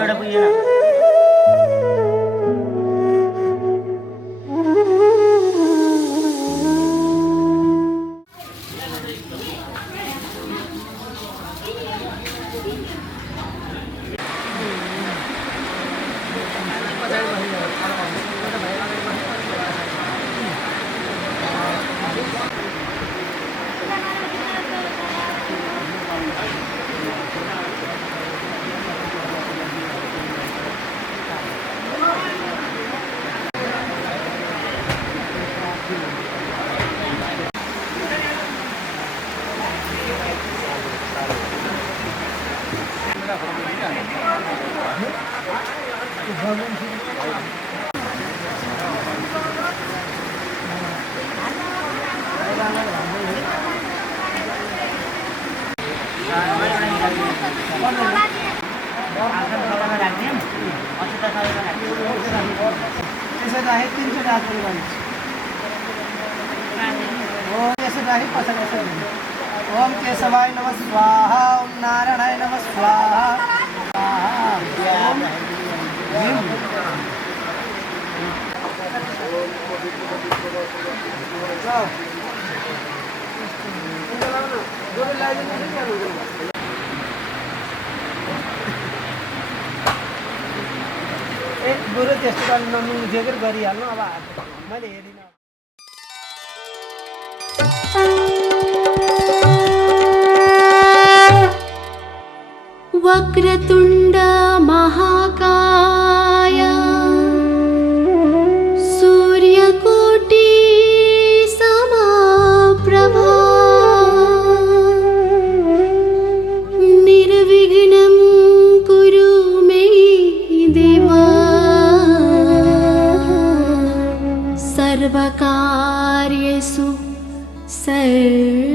एउटा पुगेन। ओम केशवाय नमः स्वाहा, ओम नारायणाय नमः स्वाहा। एक गुरु त्यस्तो गर्नु नमिल्ने गरिहाल्नु। अब मैले हेरिनँ। वक्रतुंड महाकाय सूर्यकोटि समप्रभा निर्विघ्नं कुरु मे देवा सर्वकार्येषु सर्वदा।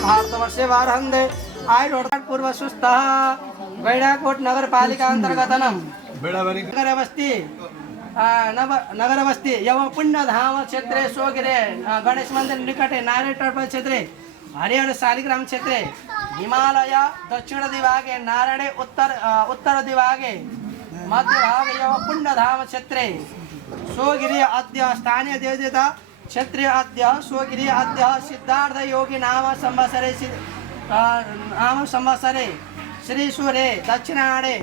भारतवर्षे वारहंदे आयरोड पूर्व सुस्थ गैडाकोट नगर पालिका अंतर्गत नगर बस्ती यव पुण्य धाम क्षेत्रे सोगिरे गणेश मंदिर निकटे नारे टर्पल क्षेत्रे हरिहर शालिग्राम क्षेत्रे हिमालय दक्षिण दिभागे नारायणे उत्तर दिभागे मध्य भागे कुंडधाम क्षेत्रे स्वगिरि अद्य स्थानीय देवदेवता क्षेत्रीय अद्य स्वगिरि अद्य सिद्धार्थ योगी नाम संवत्सरे श्री सूर्ये दक्षिणाणे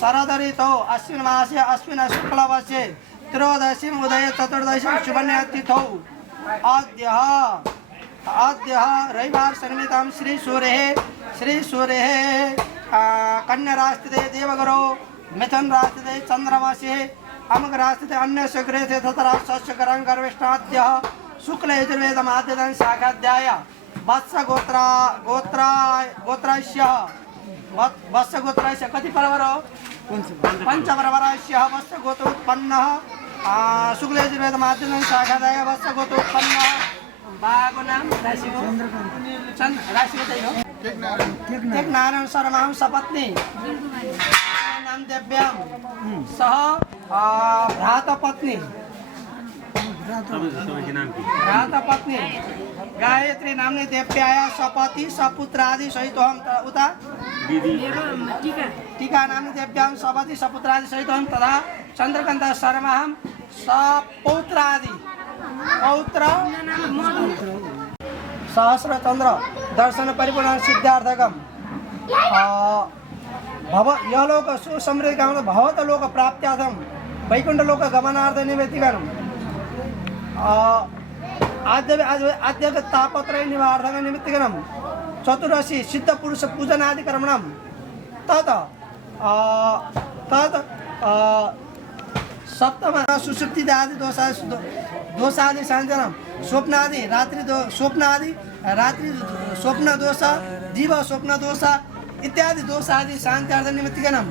शरद ऋतौ अश्विन मासे अश्विन शुक्लपक्षे त्रयोदशी उदय चतुर्दशी शुभतिथौ अद्य रविवार सन्मितं श्री सूर्य कन्या रास्ते देवगुरौ मिथुन रास्ते चंद्रमासे अमुक रास्ते अन्य सुग्रहे तथा सस्यकरं गर्विष्ठाद्य शुक्ल यजुर्वेद माध्यदं शाखाध्याय वत्स गोत्रास्य कति परवरो पंच परवरस्य वत्स गोत्र उत्पन्न शुक्ल यजुर्वेद माध्यदं शाखाध्याय वत्स गोत्र उत्पन्न बाको नाम राशिको राशिको चाहिँ हो टेक नारायण शर्मा सपत्नी नाम देव्याम सह भ्रातपत्नी गायत्री नामने देव्याया सपति सपुत्रादि सहित हम उता टीका नामने देव्याम सपति सपुत्रादि सहित हम तथा चंद्रकांत शर्मा हम सपौत्रादि पौत्र सहस्र चंद्र दर्शन परिपूर्ण सिद्धार्थकम भव यह लोक सुसमृद्धि का मतलब भवत लोक प्राप्त्यार्थम वैकुंठ लोक गमनार्थ निवेदिकम आद्य तापत्रय निवारणक निमित्तिकम चतुर्दशी सिद्ध पुरुष पूजनादि कर्मणम तत् सप्तम सुषुप्ति आदि दोषादि शांतनम स्वप्नादि रात्रि स्वप्न दोष दिव स्वप्न दोष इत्यादि दोषादि शांत्यार्थ निमित्तिकनम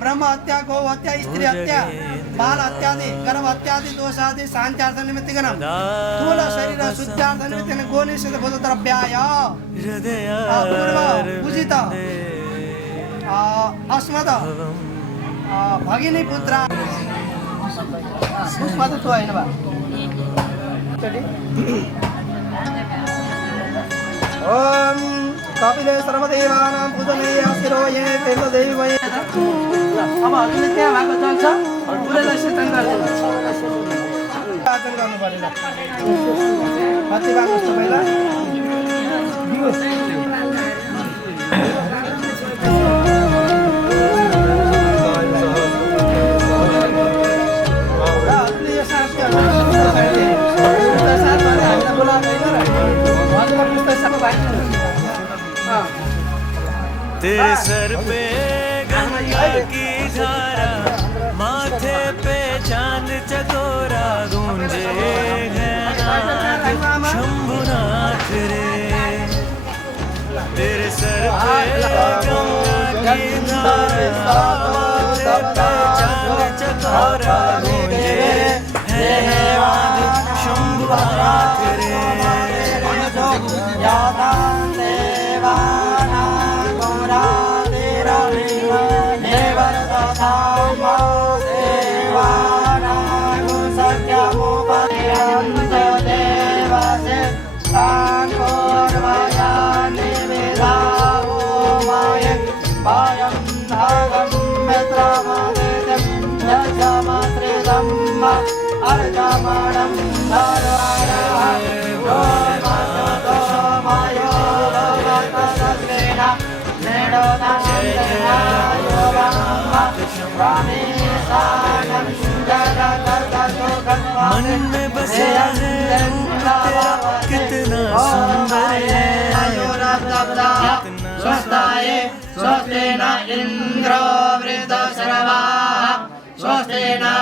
ब्रह्म हत्या गौ हत्या स्त्री हत्या बाल हत्यादि गर्भ हत्यादि दोषादि शांत्यार्थ निमित्तिकनम स्थूल शरीर शुद्धार्थ निमित्तिकन गोनिषेध भूत द्रव्याय पूर्व पूजित अस्मद भगिनी पुत्र पुष्पद तो हैन बा ओम कपिले सर्वदेवानां पूजनीय शिरोये देवदेवये अब हजुरले त्यहाँ भएको जान्छ पुरैलाई सेतन गर्दिनु आचरण गर्नु पर्यो कति बार जस्तो पहिला तेरे सर पे गंगा की धारा माथे पे चांद चकोरा गूंजे शंभुनाथ रे तेरे सर पे गंगा की धारा माथे पे चांद चकोरा गूंजे शंभुनाथ रे मन में बसा है तेरा कितना सुंदर है स्वस्थाय स्वस्ति न इंद्रो वृद्धश्रवाः स्वस्ति नः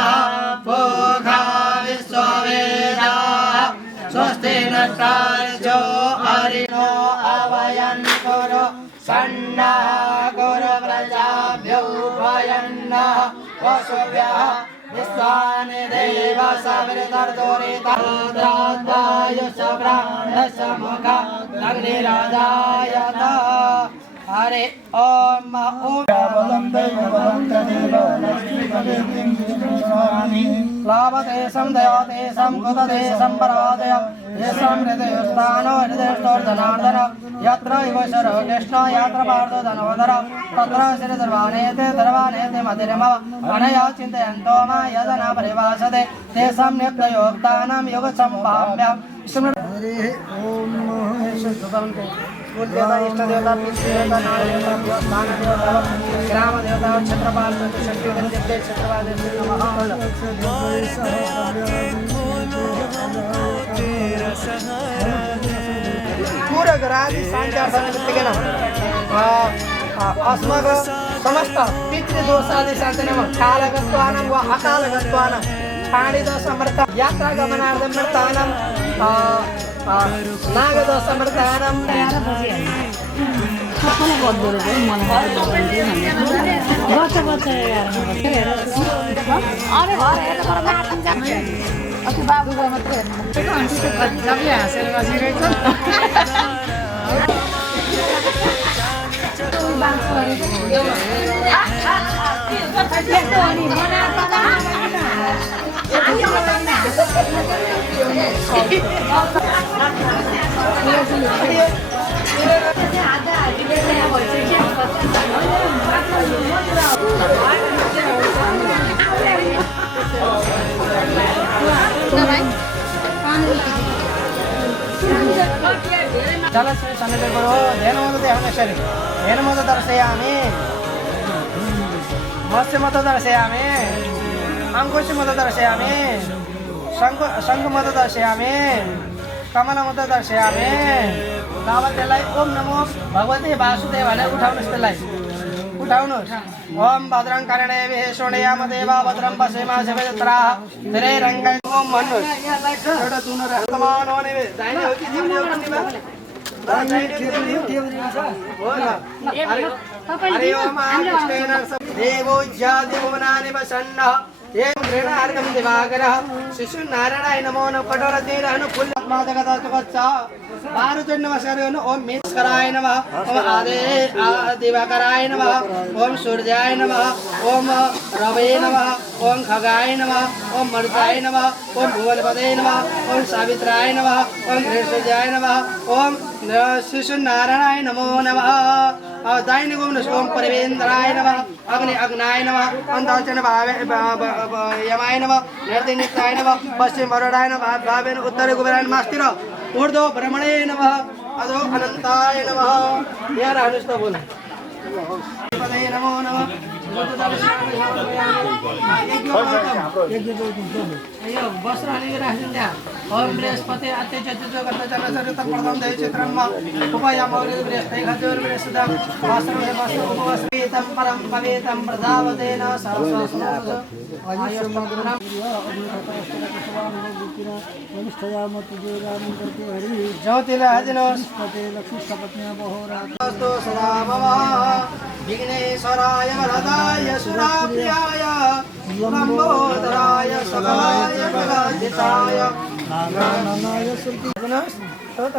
पूषा विश्ववेदाः स्वस्ति नस्तार्क्ष्यो अरिणो अवयन् कुरु सन्नः कुरु प्रजाभ्यो वयन्नः वसुभ्यः विश्वानि देव सवितर्दुरितायुषप्राणसमुखा अग्निराजायत हरे ओम ओम लाभदेशं दयादेशं कुतदेशं परादय येषां हृदयस्थानो हृदयस्थोर्धनार्दन यत्र युवशर कृष्ण यत्र पार्थो धनवधर तत्र श्रीधर्वानेते धर्वानेते मधिरम अनया चिन्तयन्तो मा यदन परिभाषते तेषां नित्ययोक्तानां योगसम्भाव्यं कुल देवता इष्ट देवता पितृ देवता नाग देवता स्थान देवता ग्राम देवता क्षेत्रपाल शक्ति देवता क्षेत्रपाल पूरा घरादी सांचार समितिके नमः अस्मग समस्त पितृदोषादि शान्तिने नमः कालगत्वानां वा अकालगत्वानां पाणिदोषमर्थ यात्रागमनार्थं मर्तानां नागदोषमर्तानां जलस्य सन्निधिर्भरो धेनुमोददेहनशरि धेनुमोद दर्शयामि मत्स्यमोद दर्शयामि अंकुशमोद दर्शयामि शङ्खमोद दर्शयामि कमलमोद दर्शयामि तावत् त्यसलाई ओम नमो भगवते वासुदेवाय उठाउनुहोस् त्यसलाई उठाउनुहोस् ओम भद्रं कर्णेभिः शृणुयाम देवा भद्रं पश्येमाशेभयत्राः स्थिरैरङ्गैः ओम भन्नुहोस् एउटा चुनो राख्तमान होने दाहिने हो कि देब्रे हो भन्नेमा हरि ओम कृष्णेन देवो ज्यादिभुवनानि वसन्नः एवं घृणार्कं दिवाकरः शिशुनारायणाय नमो नमः कठोरतीरहनु फुल्लमादगतगच्छ बारुचण्ड नमस्कार ओम मेस्कराय नमः ओम दिवाकराय नमः ओम सूर्याय नमः ओम रवे नमः ओम खगाय नमः ओम मरुताय नमः ओम भुवनपदे नमः ओम सावित्राय नमः ओम घृतसूर्याय नमः ओम शिशुनारायणाय नमो नमः दाहिने घुम्नुहोस् ओम परिवेन्द्राय नमः अग्नि अग्नाय नमः अन्धचन यमाय नमः निर्दिनिताय नमः पश्चिम वरुणाय नमः भावेन उत्तरे कुबेराय नमस्तिर ऊर्ध्व ब्रह्मणे नमः अधो अनंताय नमः यहाँ रहनुहोस् त बोल पदे नमो नमः वस्त्र हालेको राखिदिनु त्यहाँ ओम बृहस्पति अत्यच चतुर्गतचरचरित प्रथम दय चित्रमा उपयामौले बृहस्पति खजोर बृहस्पति वस्त्रवस्त्रीतं परं पवेतं प्रजावतेन सरस्वती ज्योतिरादिनोस् सदा मम विघ्नेश्वराय वरदाय सुराप्रियाय लम्बोदराय सकलाय जगद्धिताय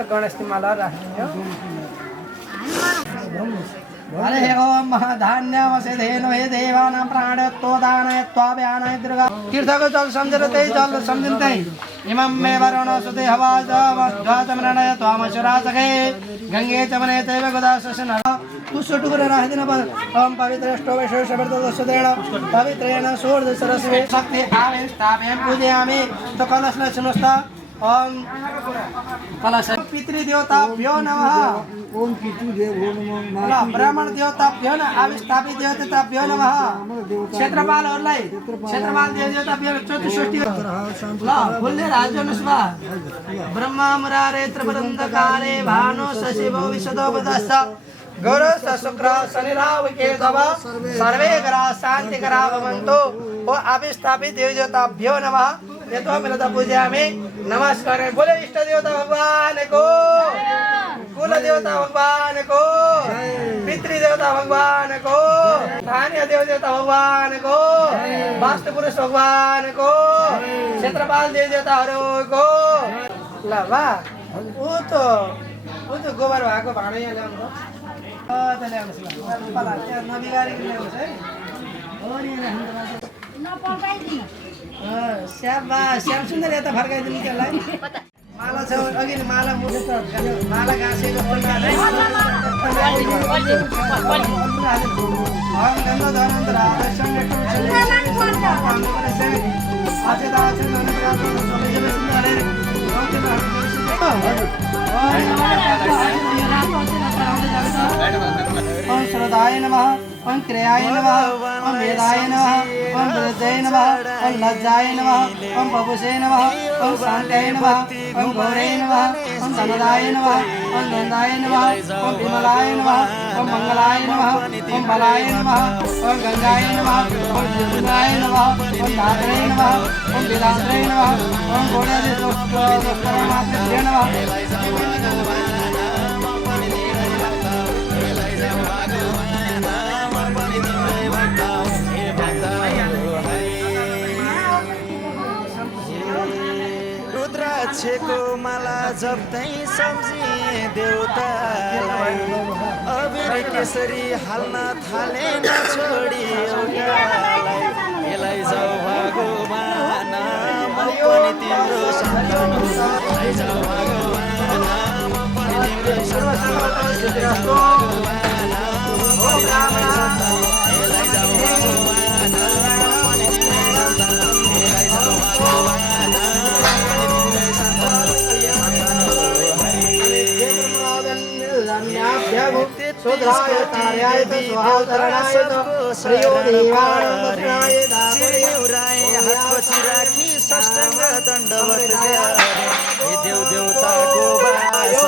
गणेशनी माला राख्ने हरे ओम महाधान्यवसे धेनु हे देवानां प्राणत्वदानाय त्वाभ्यानाय दुर्गा तीर्थको जल सम्झेर त्यही जल सम्झिनु त्यही इमं मे वरुणो सुते हवाज ध्वातमरणय त्वामशुरासखे गङ्गे च वने चैव गोदाशसन तुष्ट टुक्रा राखिदिन ओम पवित्र ष्टोवेशोषवर्तदस्वतेन पवित्रेण षोडशरस्वे शक्ति आवेश स्थापयामि पूजयामि तो कलशलाई सुन्नुहोस् त ओम कलश पितृदेवताभ्यो नमः ओम पितृदेवो नमः ब्राह्मण देवताभ्यो नमः आविष्ठापित देवताभ्यो नमः क्षेत्रपालहरूलाई क्षेत्रपाल देवताभ्यो चतुष्षष्टि ल बोल्ने राज्यनुस्वा ब्रह्मा मुरारेत्र वृन्दकाले भानु शशिभो विशदो वदस्स गौरव शुक्र शनिराव केतव सर्वे ग्रह शांति करा भवन्तु ओ अभिस्थापित देवताभ्यो नमः यतो मिलता पूजयामि नमस्कार बोले इष्ट देवता भगवान को कुल देवता भगवान को पितृ देवता भगवान को स्थानीय देवता भगवान को वास्तु पुरुष भगवान को क्षेत्रपाल देवताहरू को ल वा ऊ त गोबर भएको भाँडो यहाँ ल्याउनु त ल्याउनुहोस् ल नबिगारी ल्याउनुहोस् है हो नि श्याम सुन्दर यता फर्काइदिनु त्यसलाई माला छ अघि नै माला मुखेछ माला गाँसेको ओम श्रद्धाय नमः ओम क्रियाय नमः ओम वेदाय नमः ओम वृद्धाय नमः ओम लज्जाय नमः ओम पपुषे नमः ओम शान्त्याय नमः ओम गौरे नमः ओम धनदाय नमः ओम नंदाय नमः ओम विमलाय नमः ओम मंगलाय नमः ओम बलाय नमः ओम गंगाय नमः ओम जमुनाय नमः ओम धात्रे नमः ओम विलात्रे नमः ओम गोड़े दोस्तरमात्रे नमः रुद्राक्षको माला जप्दै सम्झिए देउतालाई अबिर केसरी हाल्न थाले नछोडी एउटालाई यसलाई जाऊ भगवान म पनि तिम्रो सन्तान हुँ यसलाई जाऊ भगवान म पनि तिम्रो सन्तान हुँ यसलाई जाऊ भगवान म पनि तिम्रो सन्तान हुँ यसलाई जाऊ भगवान म पनि तिम्रो सन्तान हुँ यसलाई जाऊ भगवान राखी सष्टाङ्ग दण्डवत देव देउताको बास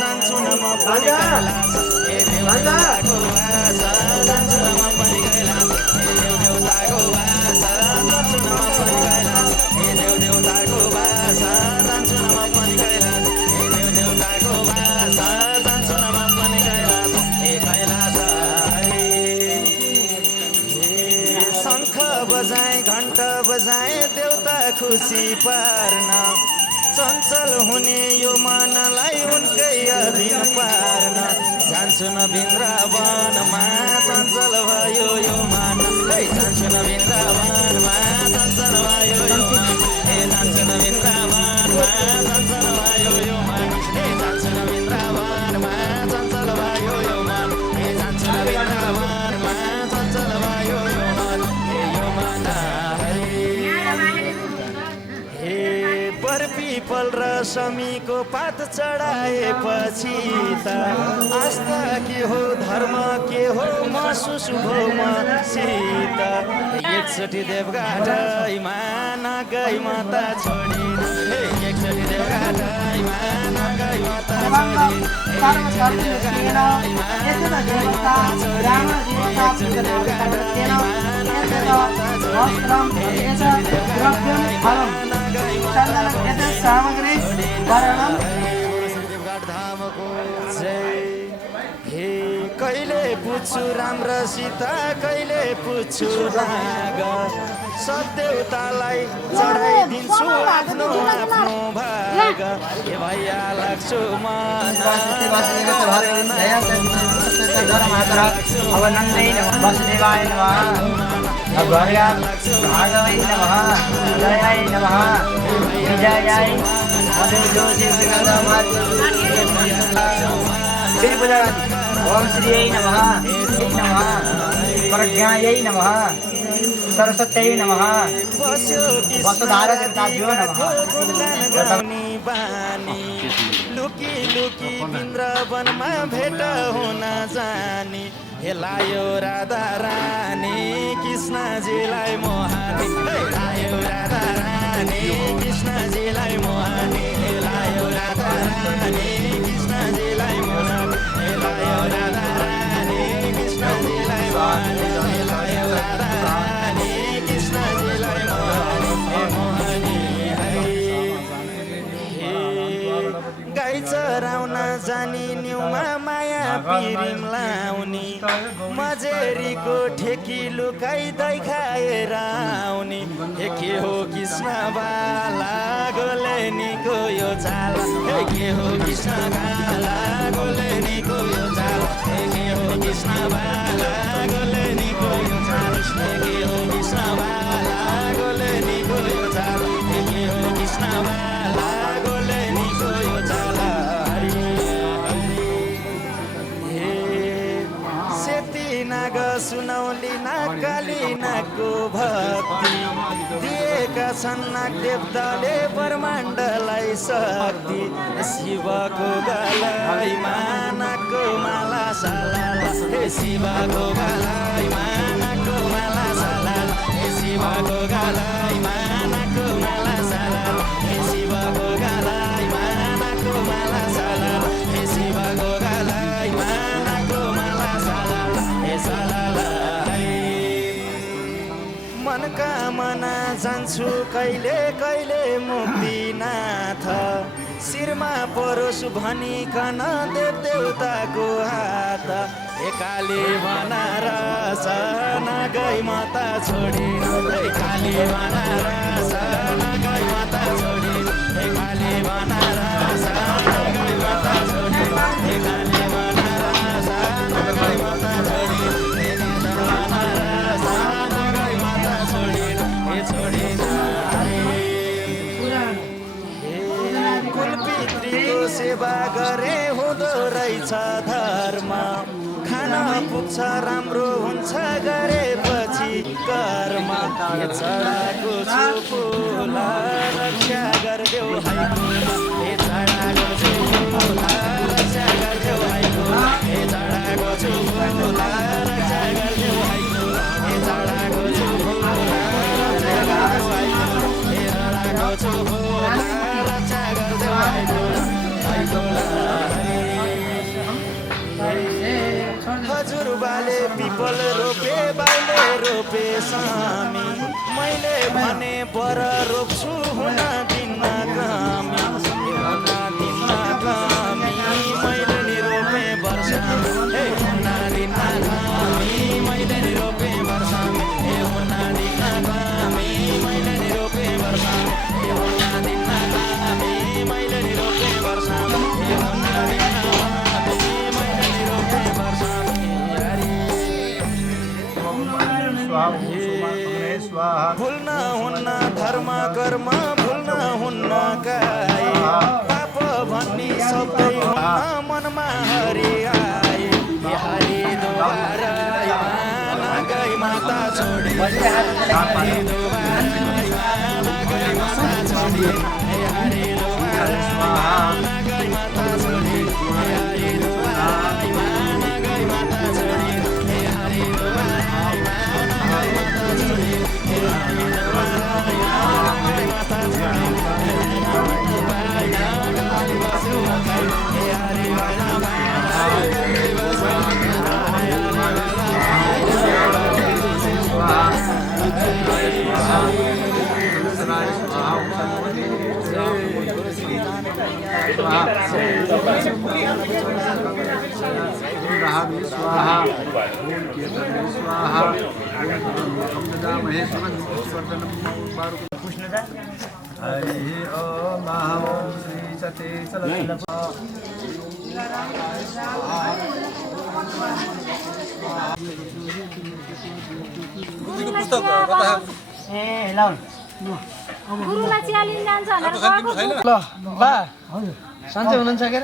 जान्छु न म पनि कैलास हे देउताको बास जान्छु न म पनि कैलास हे देव देउताको बास जान्छु न म पनि कैलास हे देव देउताको बास जान्छु न म पनि कैलास हे देव देउताको बास जान्छु न म पनि कैलास हे कैलास शङ्ख बजाए घण्ट बजाए देउता खुसी पार्न चञ्चल हुने यो मनलाई उनकै अधीन पार्न जान्छु न वृन्दावनमा चञ्चल भयो यो मन जान्छु न वृन्दावनमा चञ्चल भयो यो मन हे जान्छु न वृन्दावनमा चञ्चल भयो यो मन हे जान्छु न वृन्दावनमा चञ्चल भयो यो मन हे जान्छु न वृन्दावनमा चञ्चल भयो यो मन हे यो मन हे पर पिपल र शमीको पात चढाएपछि त आस्था के हो धर्म के हो महसुस भयो मसित एकचोटि देवघाटैमा नगई माता छोडी एकचोटि देवघाटैमा नगई माता सामग्री हे कहिले पुछु राम्रोसित कहिले पुछु नाग सब देउतालाई चढाइदिन्छु आफ्नो आफ्नो भाग हे भैया लाग्छु अब नन्दै वसुदेवाय नमः भार्गवै नमः जयाय नमः विजयाय ओम श्रीयै नमः प्रज्ञायै नमः सरस्वत्यै नमः वसुधारदाभ्यो नमः लुकी लुकी वृन्दावनमा भेट हुन जानी हेलायो राधा रानी कृष्णजीलाई मोहानी हेलायो राधा रानी कृष्णजीलाई मोहानी हेलायो राधा रानी कृष्णजीलाई मोहानी हेलायो राधा रानी कृष्णजीलाई मोहानी हेलायो राधा रानी कृष्णजीलाई मोहानी गाई चराउन जानी न्युमा माया पिरिम लाउनी मजेरीको ठेकी लुकाई दही खाएर आउने के हो कृष्ण बाला गोलेनीको यो चाल के हो कृष्ण बाला गोलेनीको यो चाल के हो कृष्ण बाला गोलेनीको यो चाल के हो कृष्ण बाला नाग सुनौली नाकाली नागको भक्ति दिएका छन् नाग देवताले ब्रह्माण्डलाई शक्ति शिवको गलाइमा नागको माला सालाला हे शिवको गलाइमा नागको माला सालाला हे शिवको गलाइमा नागको माला सालाला हे शिवको गलाइमा नागको माला सालाला हे शिवको गलाइमा नागको माला सालाला हे सालाला मनकामना जान्छु कहिले कहिले मुक्तिनाथ शिरमा परोस् भनिकन देवदेवताको हात एकाले बनार नगई माता छोडिन एकाले बनार नगई माता छोडिन एकाले बनार नगई माता छोडिन एकाले बनार नगई माता छोडिन नगई माता छोडिन हे छोडिन कुलपितृको सेवा गरे हुँदो रहेछ धर्म खान पुग्छ राम्रो हुन्छ गरेपछि कर्म हे चढाको छु फुल रक्षा गरिदेऊ हाइको हे चढाको छु फुल रक्षा गरिदेऊ हाइको हे चढाको छु फुल रक्षा गरिदेऊ हाइको हे चढाको छु फुल रक्षा गरिदेऊ हाइको हे चढाको छु फुल रक्षा गरिदेऊ हाइको हजुरबाले पिपल रोपे बाले रोपे सामी मैले भने बर रोप्छु हुन दिन्न कामी हुन दिन्न कामी मैले नि रोपे वर्षामी हे हुन दिन्न कामी मैले नि रोपे वर्षामी हे हुन दिन्न कामी मैले नि रोपे वर्षामी हे हुन दिन्न कामी मैले नि रोपे वर्षामी हे हुन दिन्न कामी मैले नि रोपे वर्षामी भुल्न हुन्न धर्म कर्म भुल्न हुन्न काई पाप भन्ने शब्दै हुन्न मनमा हरि आए हे हरि दोबारा गई माता छोडी हरि दोबारा गई माता छोडी हे हरि दोबारा गई माता छोडी हे हरि दोबारा गई माता छोडी हे हरि दोबारा गई माता छोडी हे हरि दोबारा गई माता छोडी हे हरि हरि ओम ओम श्री सते गुरुलाई चिया लिन जान्छ भनेर गएको छु। ल बा सन्चै हुनुहुन्छ के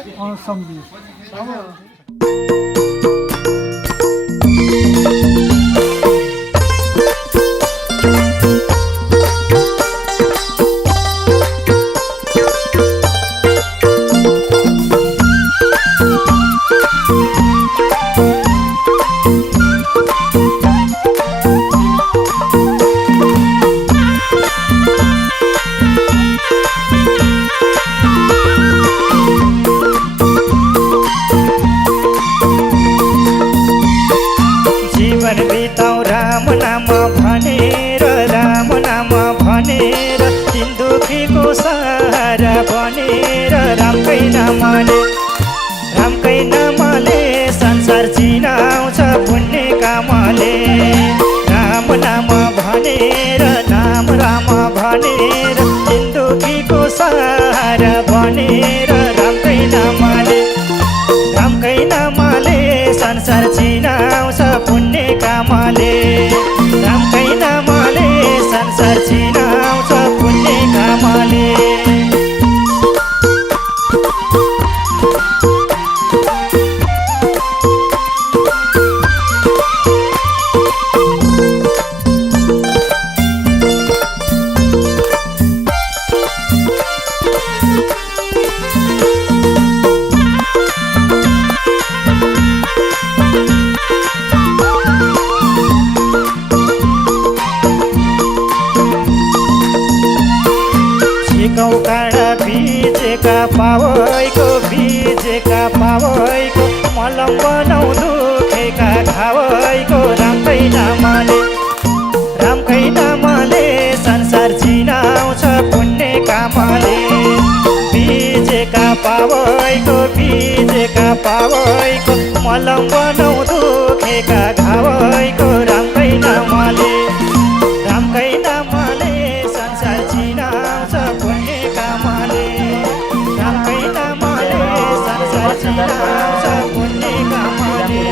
अरे भनेर रामकै नामले संसार चिनाउँछ पुण्य कामले राम नाम भनेर नाम राम भनेर सिन्धुकीको सहारा भनेर रामकै नामले संसार चिनाउँछ पुण्य कामले रामकै नामले संसार चिनाउँछ पुण्य कामले बीजेका पावैको बीजेका पावैको मलम बनाउ दुखेका घावैको रामकै नामले संसार चिनाउँछ पुण्य कामले बीजेका पावैको मलम बनाउ दुखेका घावैको रामकै नामले संसार चिनाउँछ पुण्य कामले रामकै नामले संसार चिनाउँछ पुण्य कामले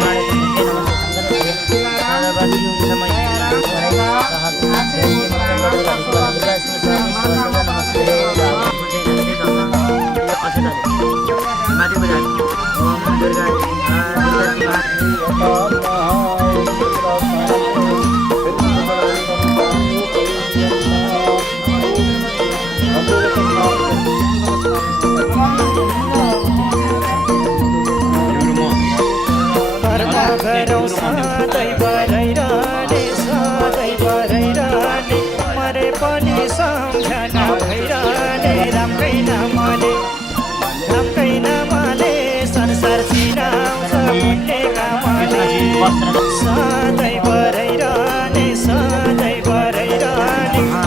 गरौँ सधैँ भइरहने मरे पनि सम्झना भइरहने रामकै नामले संसार चिनाउँछ पुण्य कामले सधैँ भइरहने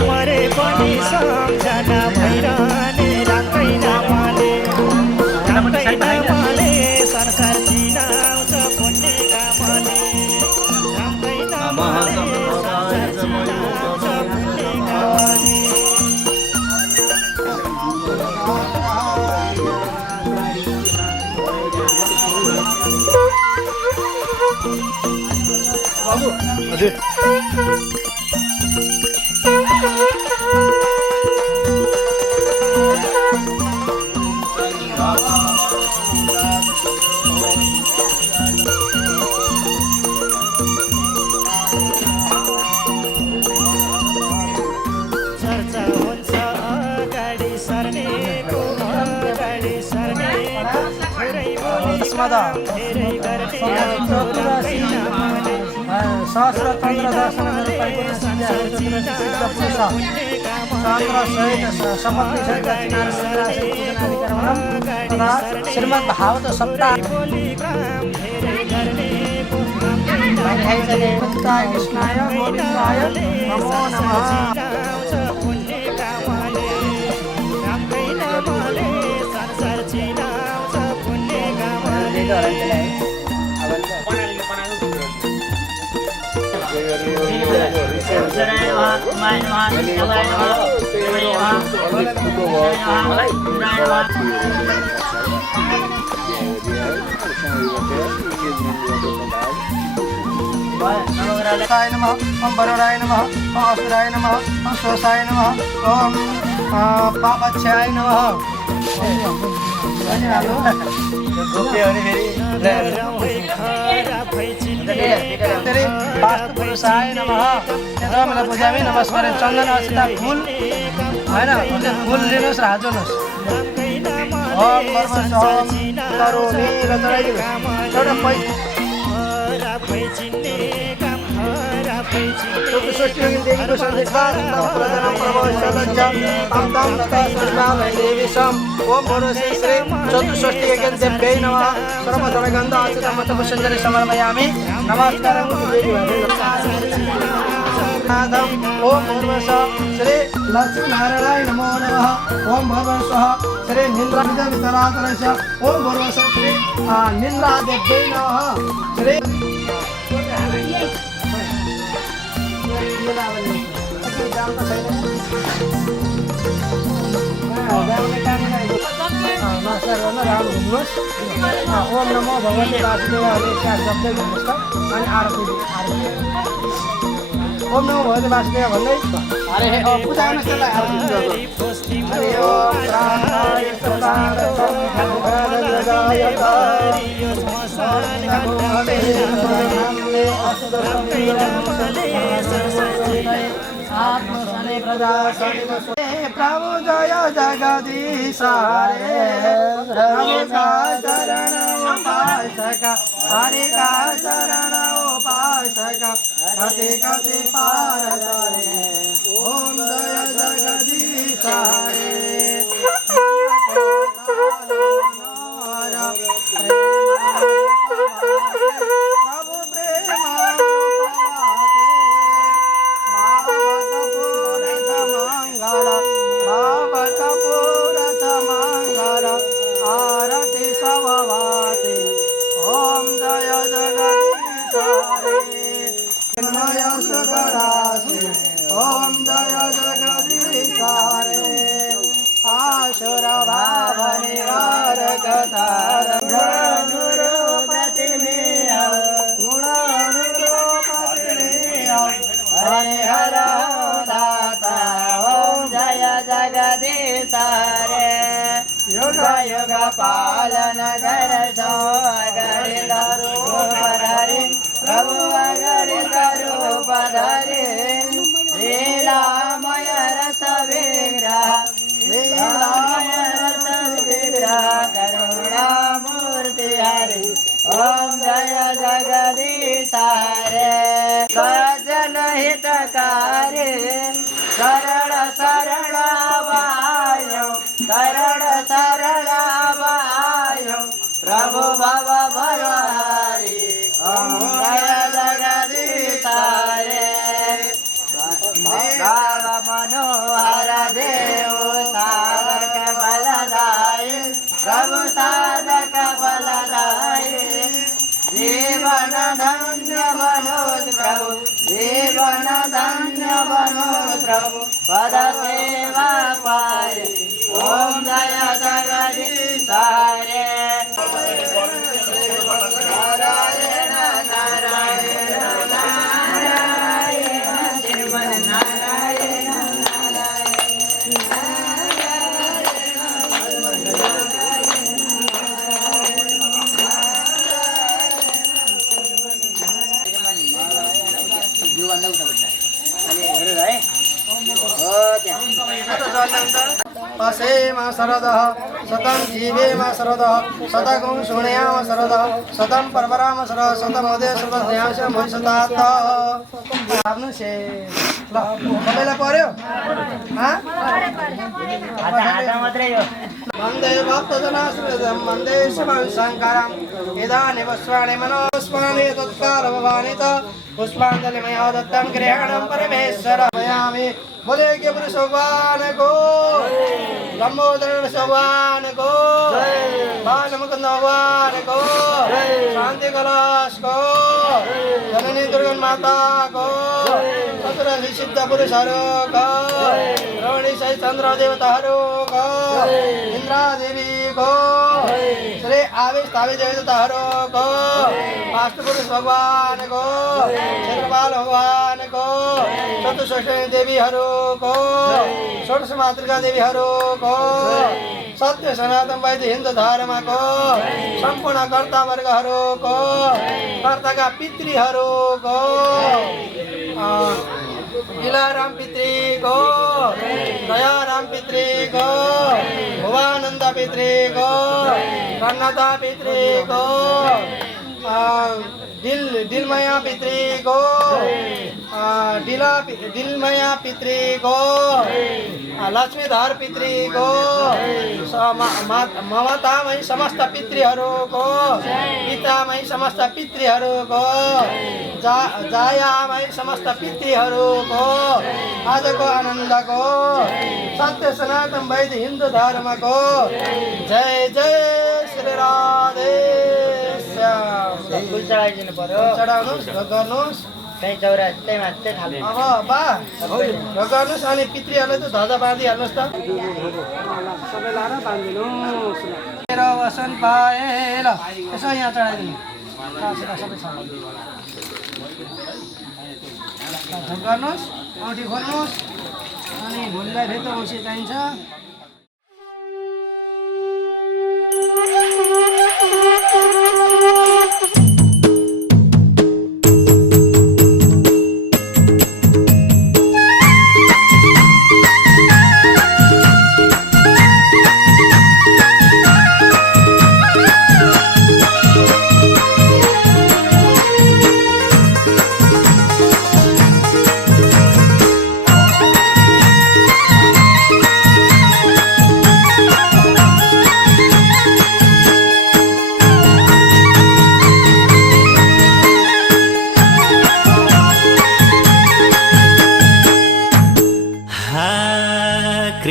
मरे पनि सम्झना भइरहने रामकै नामले संसार चिनाउँछ पुण्य कामले रामकै नामले संसार चिनाउँछ पुण्य कामले हजुर चर्चा हुन्छ अगाडि सर्नेको धेरै बोली धेरै गर्ने सहस्र चन्द्र दर्शन संसार चिनाउँछ पुण्य श्रीमद् भागवत सप्ताह कृष्णाय गोविन्दाय नमो नमः नमः ओम वरुणाय नमः ओम असुराय नमः ओम स्वसाय नमः ओम पापच्छाय नमः वास्तु पुरुषाय नमः पूजा में नमस्कार चन्दन अक्षता फुल होइन फुल लिनुहोस् र हाल्नुहोस् ओम करोमि र एउटा चतुष्टयदेखिको सन्देशमा प्रधानम प्रभवशलज्ज ताम तथा देवीशम ओम भरोसे श्री चतुष्टय देव्यै नमः सर्वधर्मगन्ध आचितमतपुष्पञ्जलि समर्पयामि नमस्कारं ओम भर्वस श्री लक्ष्मीनारायणाय नमो नमः ओम भर्वस श्री निन्द्रावितरातरश ओम भर्वस श्री निन्द्रादेव्यै नमः श्री नमस्कार गर्न राम्रो घुम्नुहोस् ओम नमो भगवते वासुदेवाय शब्दै घुम्नुहोस् त अनि आरती ओम नमो भगवते वासुदेव भन्दै अरे पूजा गर्नुहोस् त्यसलाई हरि ओम प्राणाय सदाय प्रभु जय जगदीश हरे प्रभु का चरण उपासक हरि का चरण उपासक कति कति पार करे ओम जय जगदीश हरे युग पालन गर्छौ अगाडि रूप धरि प्रभु अगाडि रूप धरि लीलामय रस विग्रह करुणा मूर्ति हरि ओम जय जगदीश हरे सज्जन हितकारी शरण शरण वायो शरण शरण वायो प्रभु भव भयहारी ओम जय जगदीश हरे मनोहर देव साधक बलदाय प्रभु साधक बलदाय जीवन धन्य मनोज प्रभु जीवन धन्य मनोज प्रभु पद सेवा पाए ओम जय जगदीश हरे नारायण नारायण नारायण श्रीमन नारायण असेम शरदः शतं जीवेम शरदः शतगुं शृणुयाम शरदः शतं परवराम शरदः शतमोदय शतस्यांशं भविष्यतात् आफ्नो से ल सबैलाई पर्यो वन्दे भक्तजनाश्रितं वन्दे शिवं शङ्करं इदानीं वस्त्राणि मनोस्मरामि तत्कालभवानि च पुष्पाञ्जलिमया दत्तं ग्रहणं परमेश्वर भयामि बोले के पुरुष भगवान को लंबोदर भगवान को बाल मुकुंद भगवान को शांति कलश को जननी दुर्गा माता को चतुर सिद्ध पुरुषहरू को रोहिणी सहित चंद्र देवताहरू को इंद्रा देवी को श्री आवेश देवताहरू को अष्ट पुरुष भगवान को क्षेत्रपाल भगवान को चतुष्षष्ठी देवीहरू को षोडश मातृका देवीहरूको सत्य सनातन वैदिक हिन्दू धर्मको सम्पूर्ण कर्ता वर्गहरूको कर्ताका पितृहरूको इलाराम पितृको दयाराम पितृको भुवानन्द पितृको कन्नता पितृको दिलमया पितृको दिलमया पितृको लक्ष्मीधर पितृको ममतामयी समस्त पितृहरूको पितामयी समस्त पितृहरूको जायामयी समस्त पितृहरूको आजको आनन्दको सत्य सनातन वैदिक हिन्दू धर्मको जय जय श्री राधे फुल चढाइदिनु पर्यो चढाउनुहोस् गर्नुहोस् त्यही चौरा त्यही माथि चाहिँ थाल्नु अब बा गर्नुहोस् अनि पितृहरूलाई त ध्वजा बाँधिहाल्नुहोस् त सबै लाएर बाँधिदिनुहोस् र वसन पाए ल यसो यहाँ चढाइदिनु सबै गर्नुहोस् औँठी खोल्नुहोस् अनि भुललाई फेरि त औँसी चाहिन्छ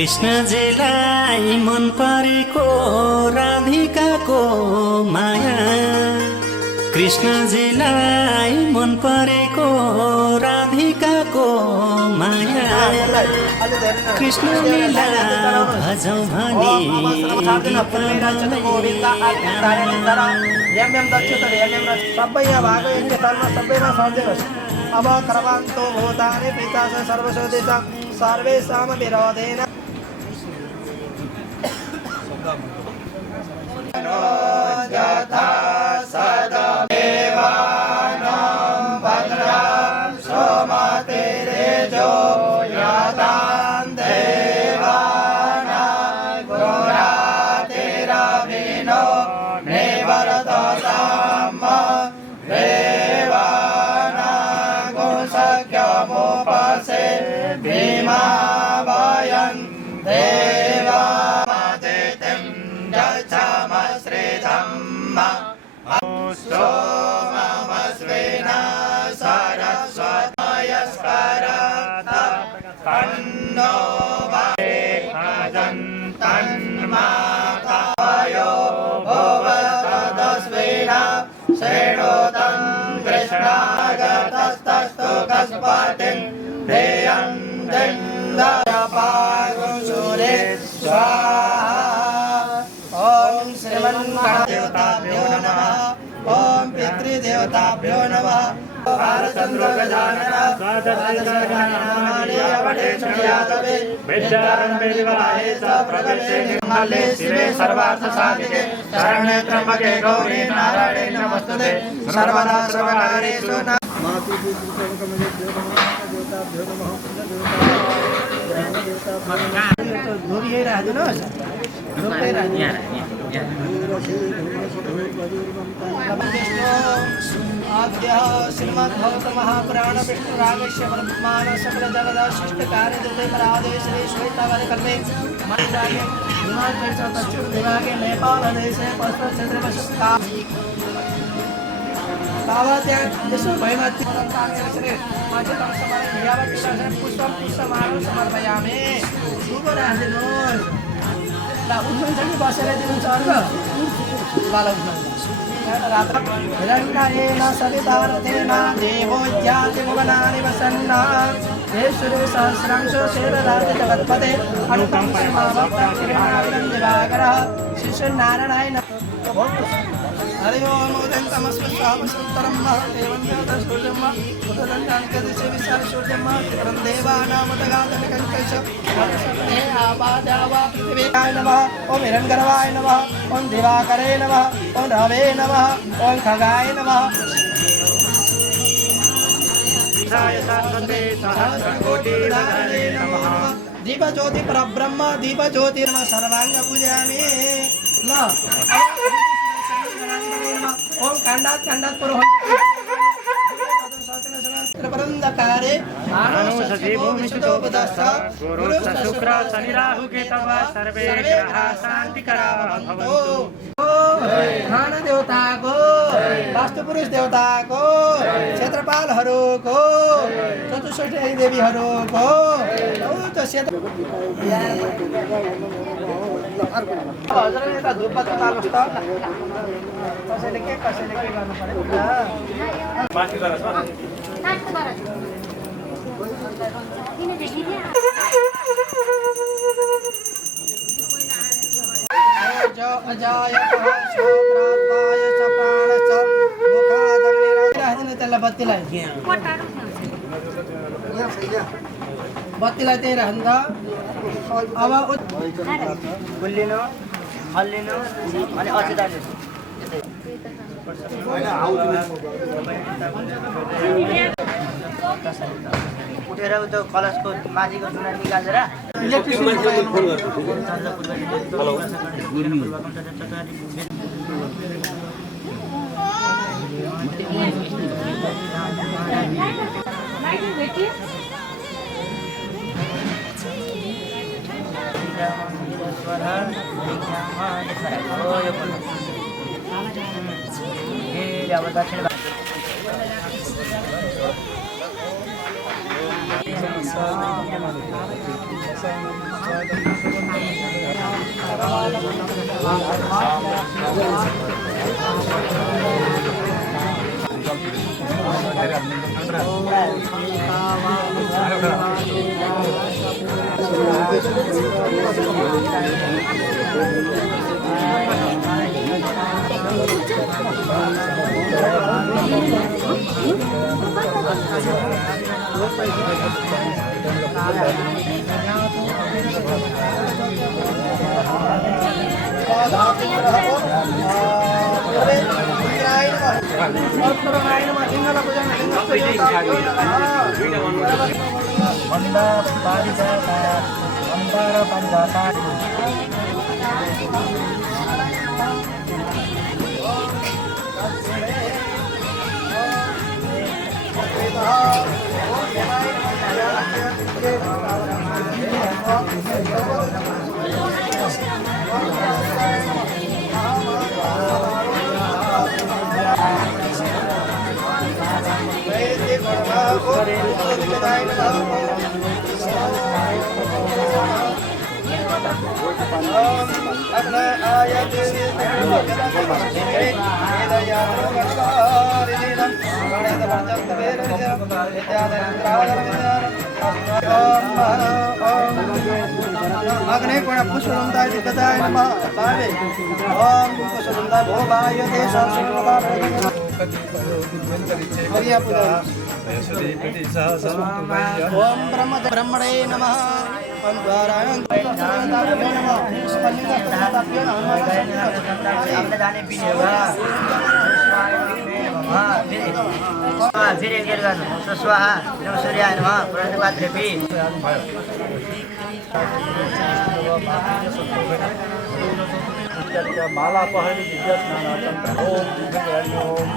कृष्णजीलाई मन परेको राधिकाको माया कृष्णजीलाई मन परेको राधिकाको माया कृष्ण लीला भजौँ भने सबै यहाँ भएको एक तालमा सबैमा सर्दिनुहोस् अब कर्मान्तो भूतानि पिता सर्वसोदेशा सर्वेषां विरोधेन यथा सदमेवानं भद्रं सोमतिरेजो यदां देवानां घोरातिरविनो निवर्तताम् देवानां गुणशक्यमुपसे भीमावयन् देवादितिं यच्छामश्रीधम्म सोममस्विना सरस्वतयस्करत तन्नो तन्मातायो भुवतदस्विना श्रेणोतं कृष्णागतस्तस्तु कस्पतिं ध्येयं दिन्दयपागुसुरे स्वाहा ॐ श्रीमन्महादेवताभ्यो नमः ॐ पितृदेवताभ्यो नमः भारचन्द्र गजानन स्वादनामानि अपठे शृणुयातवे विद्यारम्भे विवाहे च प्रवेशे निर्मले शिवे सर्वार्थसाधिके शरण्ये त्र्यम्बके गौरी नारायणे नमस्तुते सर्वदा सर्वकार्येषु आद्य श्रीमद्भगवतमहापुराण विष्णुरागस्य वर्तमान सकल जगदाशिष्ट कार्य दुर्देवराधे श्री श्वेतावरकल्पे मणिरागे हिमाचल पश्चिम विभागे नेपाल देशे पश्चिम क्षेत्र वसता तावत्या यशो भयमति श्री माध्यम समारे यावत् पुष्पं समारोह समर्पयामि शुभराधिनो ला उठ्नुहुन्छ कि बसेर दिनुहुन्छ अर्घ बाला उठ्नुहुन्छ हिरण्येन सवितारतेन देवो ज्ञातिभुवनानि वसन्ना हे सूर्य सहस्रांशो शेरराज जगत्पते अनुकम्पमावक्ताक्षिणाविदं दिवाकरः शिशुनारायणाय हरि ओम उदन्तमस्मत्तामसन्तरं महदेवं सूर्यं उदन्तनिकदिशे विशालसूर्यं चित्रं देवानामतगातनिकङ्कश हे आपाद्यावा पृथिवीकाय नमः ओम हिरण्यगर्भाय नमः ओम दिवाकरे नमः ओम रवे नमः ओम खगाय नमः सहस्रकोटिधारणे नमः दीप ज्योति परब्रह्म दीप ज्योतिर्म सर्वांग पूजयामि ल ओम कांडात पुरोहंतकारे मानव सजीवो विशुद्धोपदस्थ गुरु शुक्र शनि राहु केतव सर्वे ग्रहा शान्तिकरा भवन्तु खान देवता को वास्तु पुरुष देवता को क्षेत्रपालहरु को चतुष्टय देवीहरु को तो क्षेत्र हजुरले त धुप चाल्नुस् त कसैले के गर्नु पर्यो माथि गरस् न जो अजाय शोत्रात्वाय च प्राणश्च मुखादग्निराजन त्यसलाई बत्तीलाई त्यही रहन्छ अब गुल्लिनु हल्लिनु अनि अचिताले उठेर त्यो कलशको माथिको चुना निकालेर अब दक्षिण अग्ने पुष्पवन्ताय दिग्गजाय नमः भावे ओम पुष्पवन्ताय भोगाय ते सर्वदा ओम ब्रह्मणे नमः ओम द्वाराय नमः फेरि एकखेप गर्नु स्वाहा नम सूर्याय नमः पुरन्दपात्रेपी माला पहली दिव्य स्नानार्थम ओम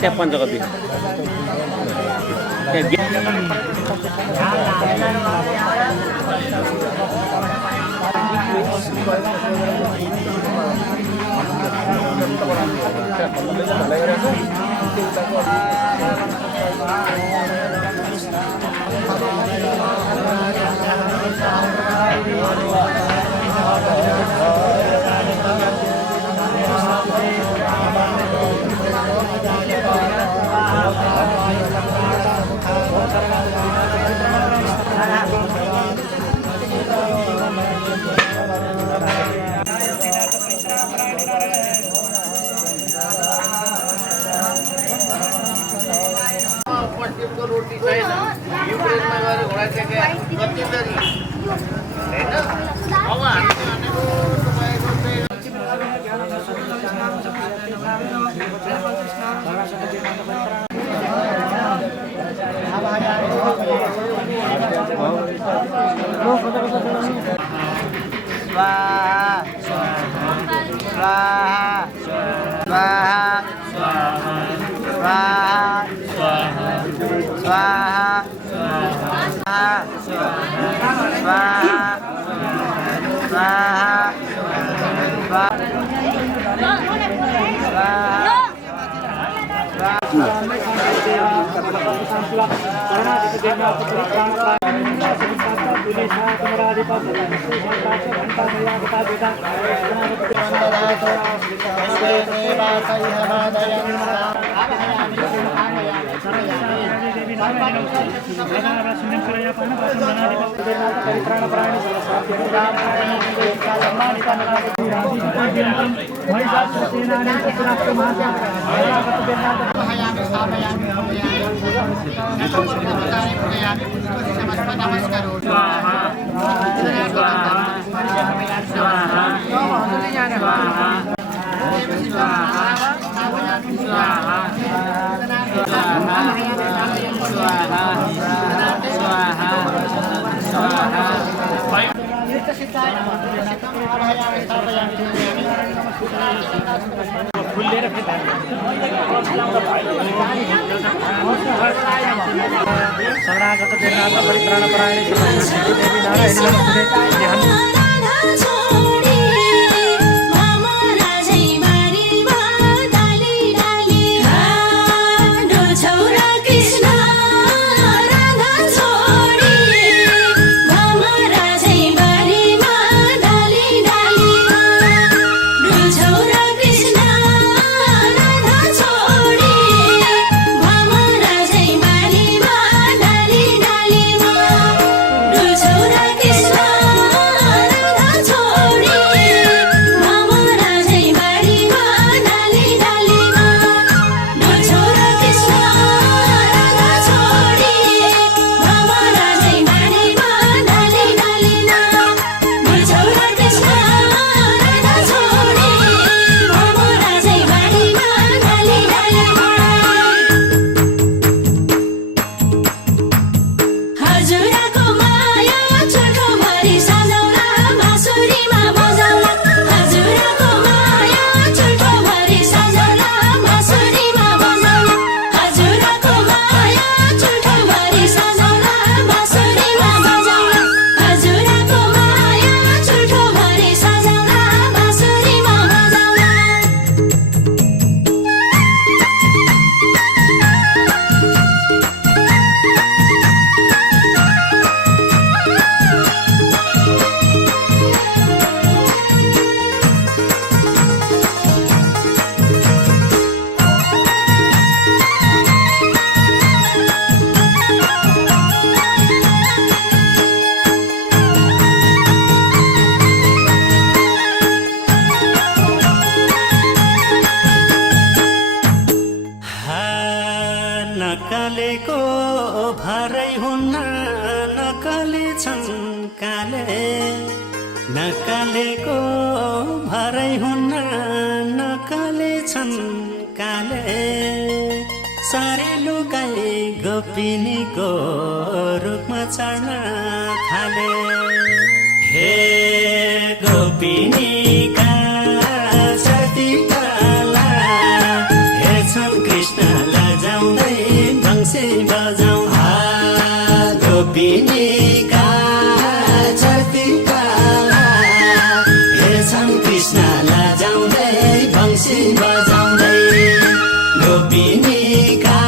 त्या पंचगती छोरा कृष्ण राधा छोरी भरै हुन्न नकले छन् काले नकालेको भरै हुन्न नकले छन् काले सारे लुकाई गोपिनीको रूपमा चढ्न थाले हे गोपिनीका सतीकाला हेर्छन् कृष्ण लजाउँदै बंसी बजाउँ गोपिनीका सतीकाला हेर्छन् कृष्ण लजाउँदै बंसी बजाउँदै गोपिनीका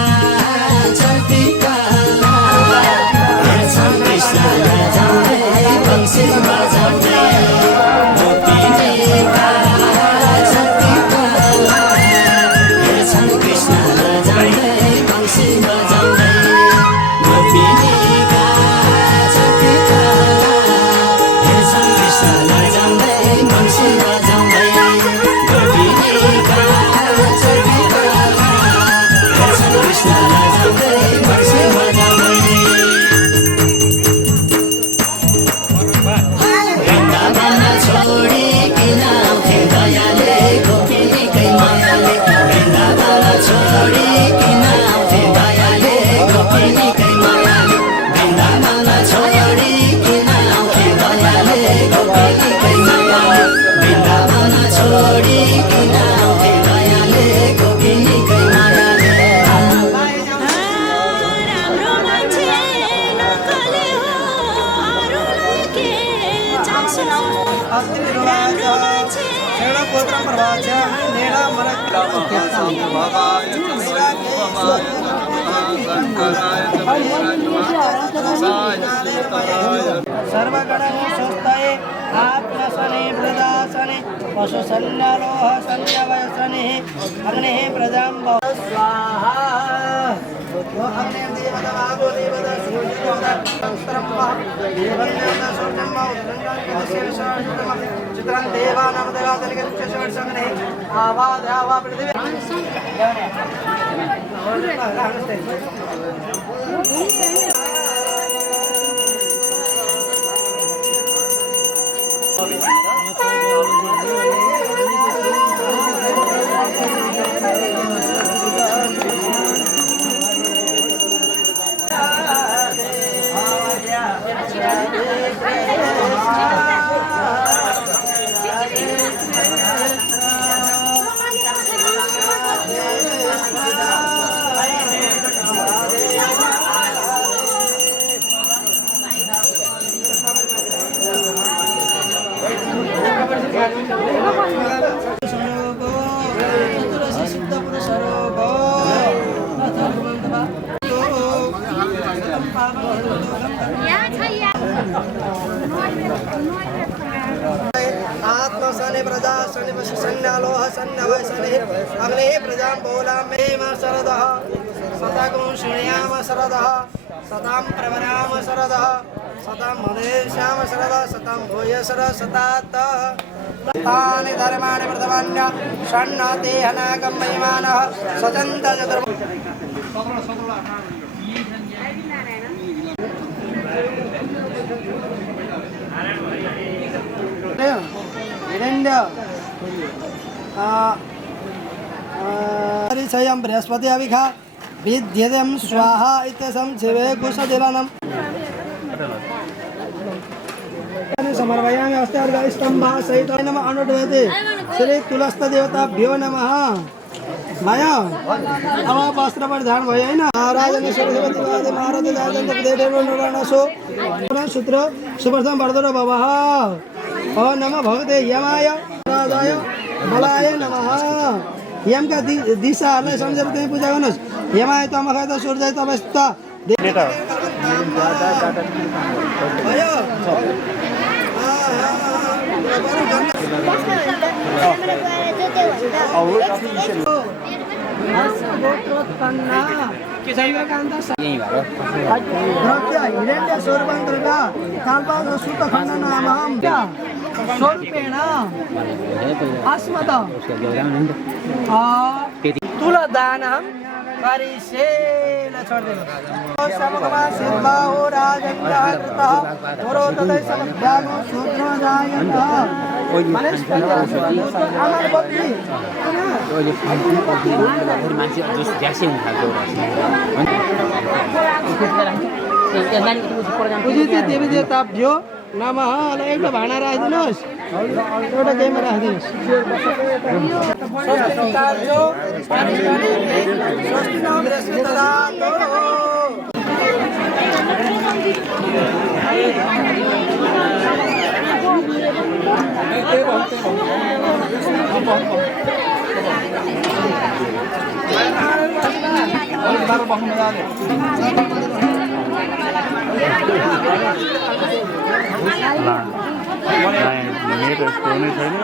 सतीकाला हेर्छन् कृष्ण लजाउँदै बंसी बजाउँदै गोपिनीका सतीकाला हेर्छन् कृष्ण लजाउँदै बंसी बजाउँदै गोपिनीका सतीकाला हेर्छन् कृष्ण लजाउँदै बंसी बजाउँदै गोपिनीका सतीकाला हेर्छन् कृष्ण लजाउँदै बंसी बजाउँदै वृन्दावन छोडी किन आउँथे दयाले गोपिनीकै मायाले वृन्दावन छोडी किन आउँथे दयाले गोपिनीकै मायाले वृन्दावन छोडी किन आउँथे दयाले गोपिनीकै मायाले वृन्दावन छोडी किन आउँथे दयाले गोपिनीकै मायाले राम्रो मान्छे नकले हो अरूलाई के चासो सर्वगणो स्वस्थये आत्मसने प्रदासने पशुसन्नलोह सन्न्यवसने अग्नेः प्रजां भव स्वाहा अग्निर्देवतमागो देवत चित्रं देवानां देवादलिकक्षसंग्ने आवादावा पृथिवी आत्मसने प्रजासने पशुसन्न्यालोह सन्नवसने अग्नेः प्रजां बहुलां मेम शरदः सतागुं शृणुयाम शरदः सतां प्रवराम शरदः सतां मदेश्याम शरदः सतां भूयशर सतात तानि धर्माणि प्रथमान्य षण्णते हनाकं महिमानः स्वचन्त चतुर् परिचयं बृहस्पति अविखा विद्यते स्वाहा इत्यसं शिवे कुशदिलनम् समर्पयामि हस्तार्घ्यस्तम्भः सहित नमः अनुद्वैते श्री तुलस्त देवताभ्यो नमः माया अब वस्त्र परिधान भयो हैन राजन सरस्वती वादे महारथ दाजन देव निर्वाणसो सूत्र सुप्रथम वर्धन भवः ओ नमः भगवते यमाय राजाय बलाय नमः यमका दिशाहरूलाई सम्झेर त्यही पूजा गर्नुहोस् यमाय तमखाय त सूर्य तपस्थ भयो तुलदानं परिसेला छोड्दिनु सबकमा सिद्धा हो राजन्दाकृत पुरो तदै समभ्यागो शूद्रो जायत मानिस आमार बत्ती मान्छे जस ग्यासै हुन थाल्यो पूजित देवी देवताभ्यो नमः ल एउटा भाँडा राखिदिनुहोस् एउटा गेममा राखिदिनुहोस् स्वस्ति कार्यो स्वस्ति नाम रश्मि ददातु मेरो यस्तो नै छैन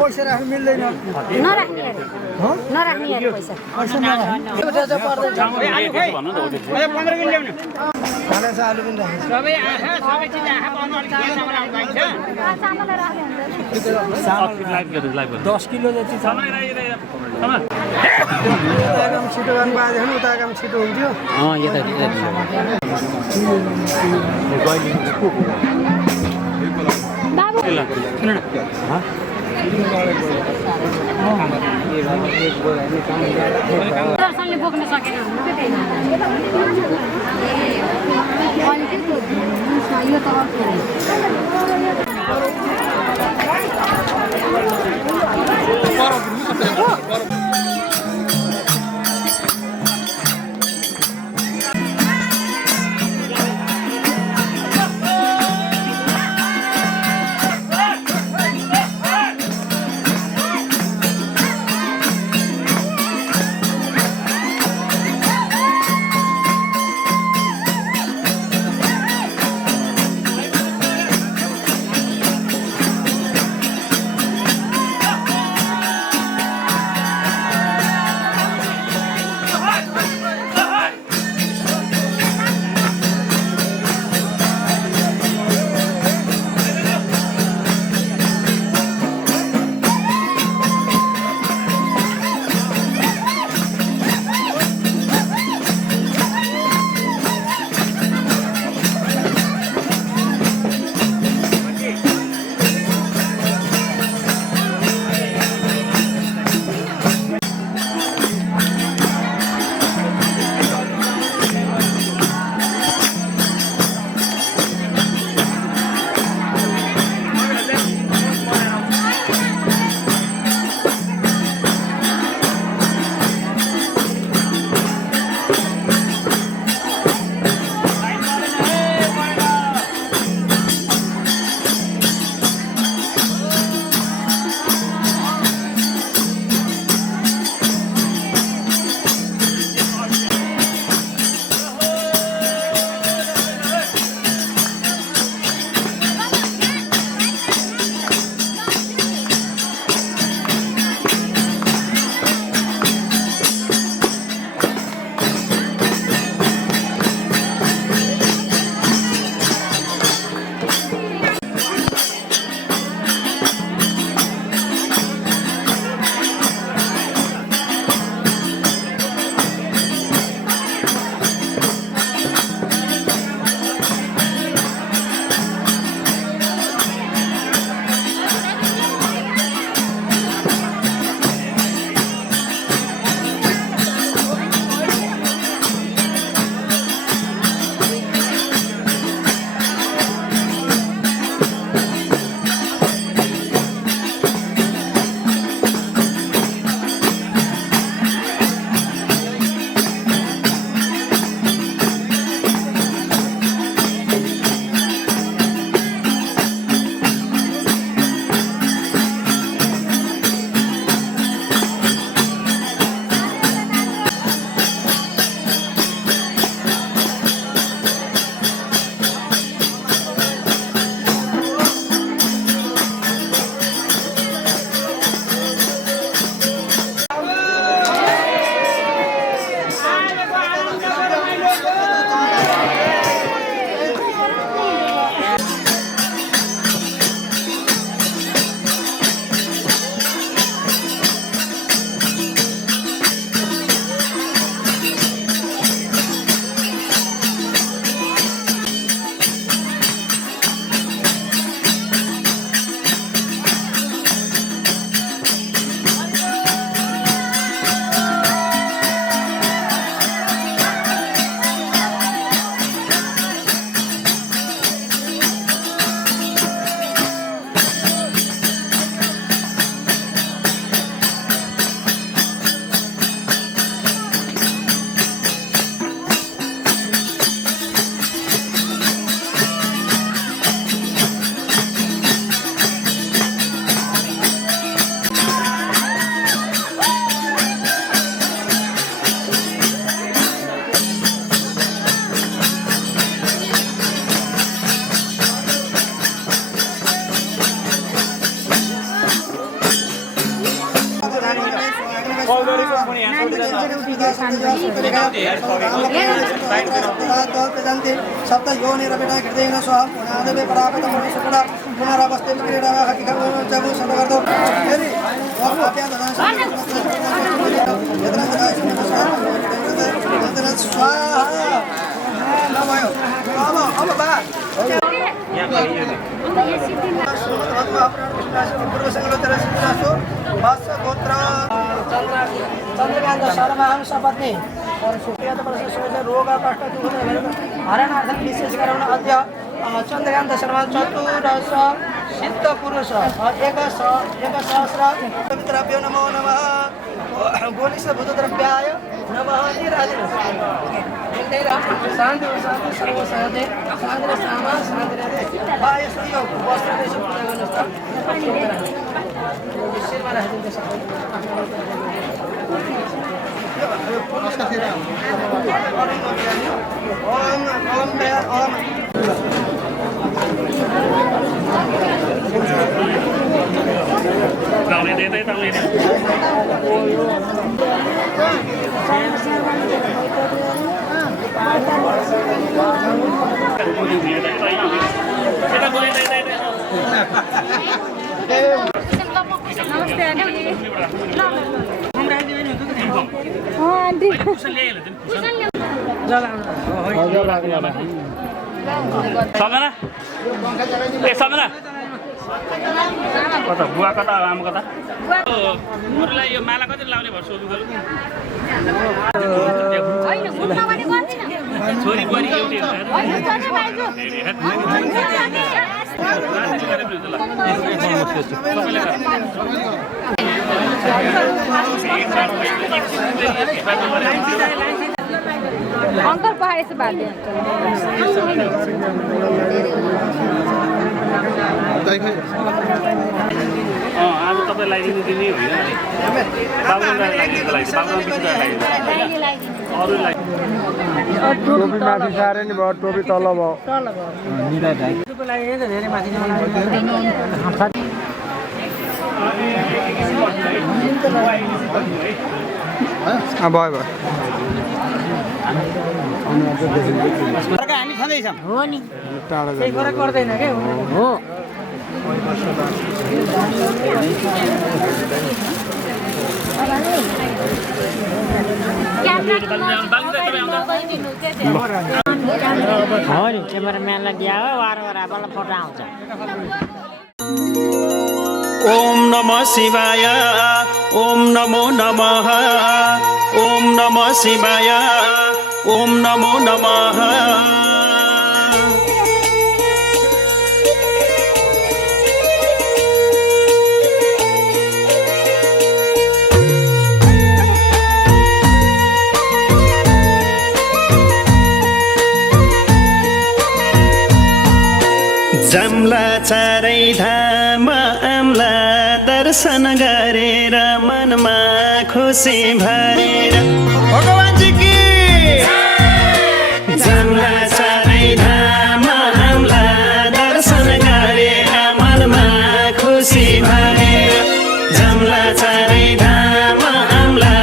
पैसा राख्नु मिल्दैन नराख्नेहरू पैसा खाना चाहिँ आलु पनि राखेको किलो जति छ काम छिटो गर्नु पाएदेखि उता काम छिटो हुन्थ्यो दर्शनले बोक्न सकेन यो त सप्त योनिरपिटा हृदयेन स्वाहा पुनादेवे परापतं मणिशुकुला पुनरावस्थे क्रीडा हकिकं जगु सदवर्तो फेरि वाक्या ददान स्वाहा नमयो अब बा चंद्रकांत शर्मा हम शपथि और सुप्रिया रोग कष्ट हरणार्थं विशेष करण अद्य चंद्रकांत शर्मा चतुरश सिद्ध पुरुष एक सहस्र पवित्रभ्यो नमो नमः गोलिस भूतद्रव्याय नमः निराजन शांति शांति सर्व शांति शांति सामा शांति बाह्य सहयोग वस्त्र देश पूजा गर्नुहोस् शिरमा राखिदिन्छ सबै ओम ओम ओम गाउने दे दे ताले दे नमस्ते सम्झना ए सम्झना कता बुवा कता आमा कता मुरलाई यो माला कति लाउने भयो सोधु गरौँ छोरी बुहारी एउटै अंकल पहाड़ से बात आज तपाईँ लगाइदिनु दिने होइन बाबुलाई लगाइदिनुको लागि बाबुलाई लगाइदिनु अरूलाई टोपी माथि सारे नि भयो टोपी तल भयो भयो हामी खाँदैछौँ हो नि केही फरक पर्दैन के हो क्यामेराम्यानलाई दिया हो वार बल्ल फोटो आउँछ ओम नमः शिवाय ओम नमो नमः ओम नमः शिवाय ओम नमो नमः जमला चारै धाम आम्ला दर्शन गरेर मनमा खुसी भरेर भगवानजी की जमला चारै धाम आम्ला दर्शन गरेर मनमा खुसी भरेर जमला चारै धाम आम्ला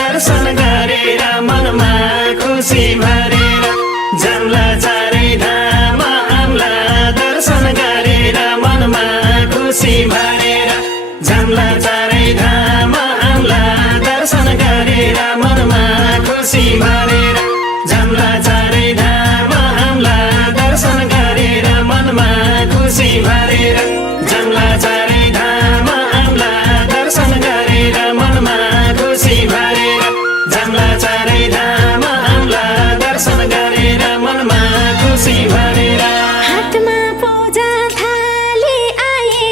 दर्शन गरेर मनमा खुसी भरेर जमला चारै धाम आम्ला दर्शन गरेर मनमा खुसी भरेर जमला चारै धाम आम्ला दर्शन गरेर मनमा खुसी भरेर जमला चारै धाम आम्ला दर्शन गरेर मनमा खुसी भरेर जमला चारै धाम आम्ला दर्शन गरेर मनमा खुसी भरेर जमला चारै धाम आम्ला दर्शन गरेर मनमा खुसी भरेर हातमा पूजा थाली आए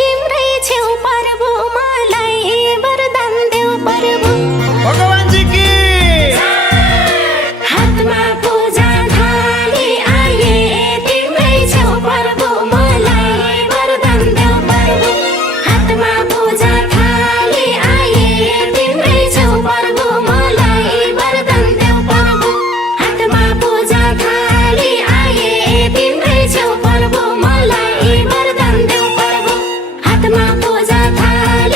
तिम्रै छेउ प्रभु मलाई वरदान देऊ प्रभु भगवानजी की हातमा पूजा थाली आए तिम्रै छेउ प्रभु मलाई वरदान देऊ प्रभु हातमा पूजा थाली आए तिम्रै छेउ प्रभु मलाई वरदान देऊ प्रभु हातमा पूजा थाली आए तिम्रै छेउ प्रभु मलाई वरदान देऊ प्रभु हातमा पूजा थाली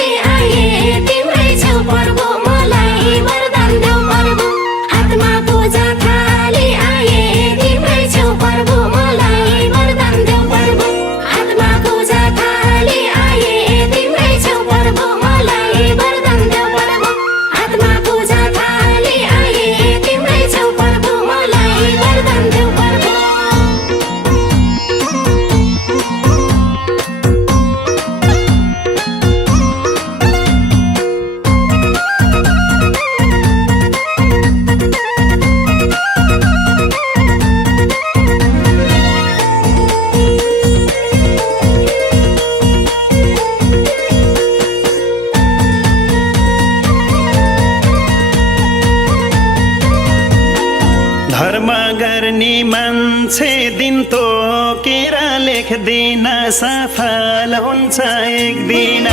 तोकेर लेख्दिन सफल हुन्छ एक दिन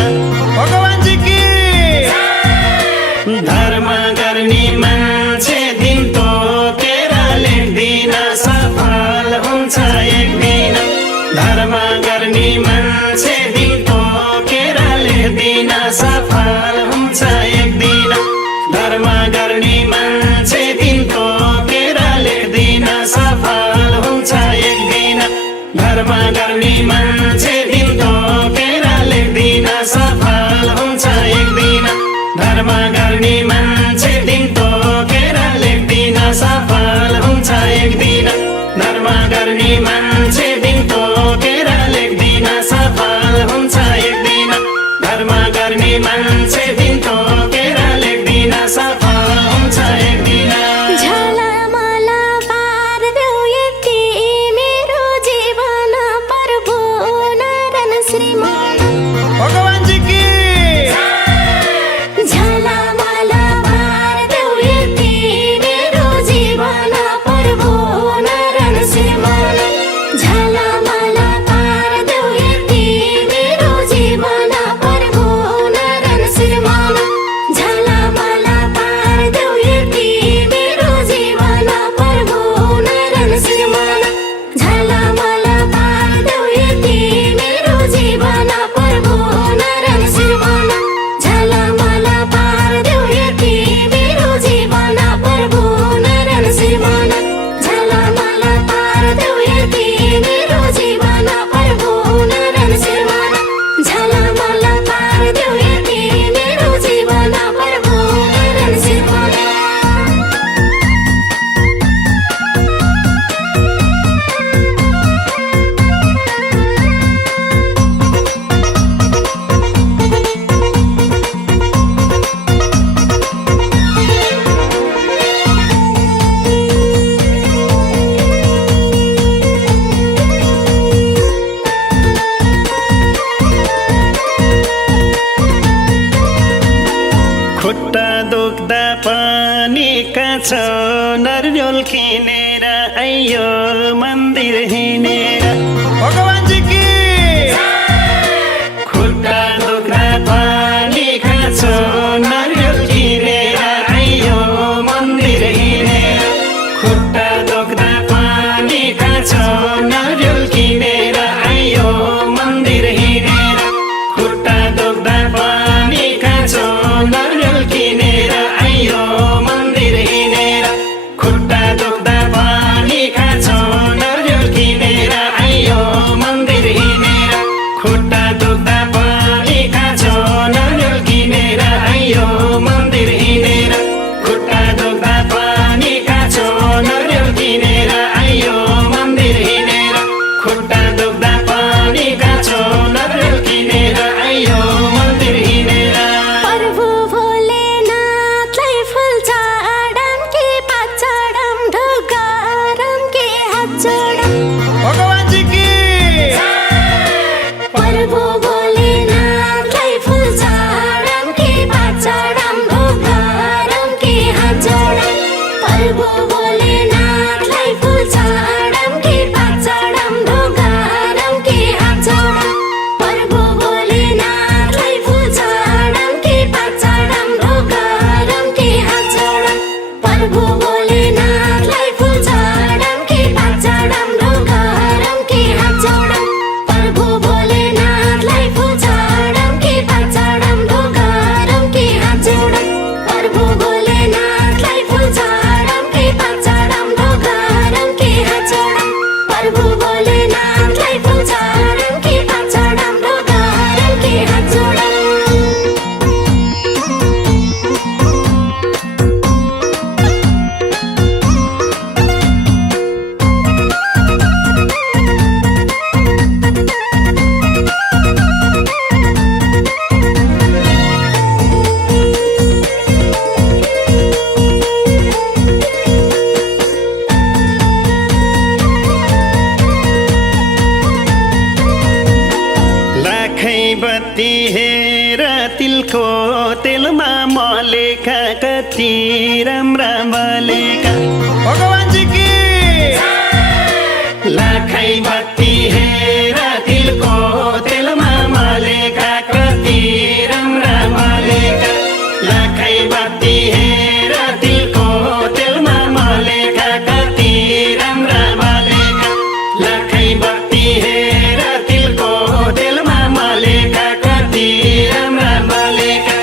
भगवानजी की धर्म गर्ने मान्छे दिन तोकेर लेख्दिन सफल हुन्छ एक दिन धर्म गर्ने मान्छे दिन तोकेर लेख्दिन सफल हुन्छ एक दिन धर्म गर्ने मान्छे दिन तोकेर लेख्दिन सफल हुन्छ एक दिन धर्म गर्ने मान्छे दिन तोकेर लेख्दिन सफल हुन्छ एक दिन धर्म गर्ने मान्छे दिन तोकेर लेख्दिन सफल हुन्छ एक दिन धर्म गर्ने मान्छे दिन तोकेर लेख्दिन सफल हुन्छ एक दिन धर्म गर्ने मान्छे दिन तोकेर लेख्दिन सफल हुन्छ एक दिन झलमल पार्देऊ यति मेरो जीवन प्रभु नारायण श्रीमान भगवानजी की झलमल पार्देऊ यति मेरो जीवन प्रभु नारायण श्रीमान झलमल पार्देऊ यति मेरो जीवन प्रभु नारायण श्रीमान झलमल पार्देऊ यति मेरो जीवन प्रभु नारायण श्रीमान झलमल पार्देऊ यति मेरो जीवन प्रभु नारायण श्रीमान झलमल पार्देऊ यति मेरो जीवन प्रभु नारायण श्रीमान झलमल पार्देऊ यति मेरो जीवन प्रभु नारायण श्रीमान झलमल पार्देऊ यति मेरो जीवन प्रभु नारायण श्रीमान खुट्टा दुख्दा पनि काछो नरिवल किनेर आइयो मन्दिर हिँडेर भगवानजी की खुट्टा दुख्दा पनि काछो नरिवल किनेर आइयो मन्दिर हिँडेर खुट्टा दुख्दा पनि काछो नरिवल किनेर आइयो मन्दिर हिँडेर खुट्टा दुख्दा पनि काछो नरिवल किनेर आइयो मन्दिर हिँडेर खुट्टा दुख्दा पनि काछो नरिवल किनेर आइयो मन्दिर हिँडेर खुट्टा दुख्दा पनि काछो नरिवल किनेर आइयो मन्दिर हिँडेर खुट्टा दुख्दा पनि काछो नरिवल किनेर आइयो मन्दिर हिँडेर खुट्टा दुख्दा पनि काछो नरिवल किनेर आइयो मन्दिर हिँडेर प्रभु भोलेनाथलाई फुल चढाम कि पात चढाम ढोकाराम कि हात जोडम भगवानजी की प्रभु भोलेनाथलाई फुल चढाम कि पात चढाम ढोकाराम कि हात जोडम प्रभु भोलेनाथलाई फुल चढाम कि पात चढाम ढोकाराम कि हात जोडम प्रभु भोलेनाथलाई फुल चढाम कि पात चढाम ढोकाराम कि हात जोडम प्रभु भोलेनाथलाई फुल चढाम कि पात चढाम ढोकाराम कि हात जोडम प्रभु भोलेनाथलाई फुल चढाम कि पात चढाम ढोकाराम कि हात जोडम प्रभु भोलेनाथलाई फुल चढाम कि पात चढाम ढोकाराम कि हात जोडम प्रभु भोलेनाथलाई फुल चढाम कि पात चढाम ढोकाराम कि हात जोडम लाखै बत्ती हेर तिलको तेलमा मलेका कति राम्रा बलेका भगवानजी की लाखै बत्ती हेर तिलको तेलमा मलेका कति राम्रा मलेका लाखै बत्ती हेर तिलको तेलमा मलेका कति राम्रा मलेका लाखै बत्ती हेर तिलको तेलमा मलेका कति राम्रा मलेका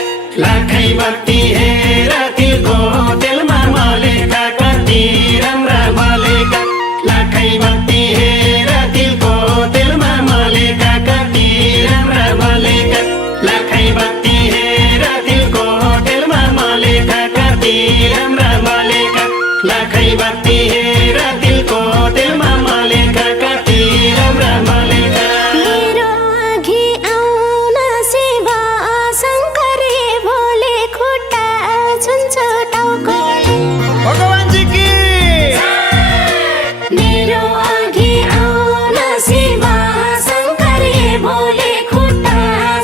लाखै बत्ती हेर तिलको तेलमा मलेका कति राम्रा मलेका लाखै बत्ती हेर तिलको तेलमा मलेका कति राम्रा मलेका लाखै बत्ती हेर तिलको तेलमा मलेका कति राम्रा मलेका लाखै बत्ती हेर तिलको तेलमा मलेका कति राम्रा मलेका मेरो अघि आउन शिव शङ्करे भोले खुट्टा छुन्छ टाउकोले भगवानजी की मेरो अघि आउन शिव शङ्करे भोले खुट्टा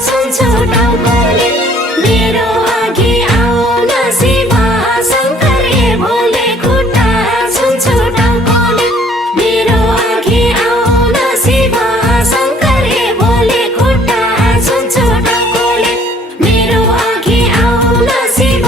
छुन्छ टाउकोले मेरो अघि आउन शिव शङ्करे भोले खुट्टा छुन्छ टाउकोले मेरो अघि आउन शिव शङ्करे भोले खुट्टा छुन्छ टाउकोले मेरो अघि आउन शिव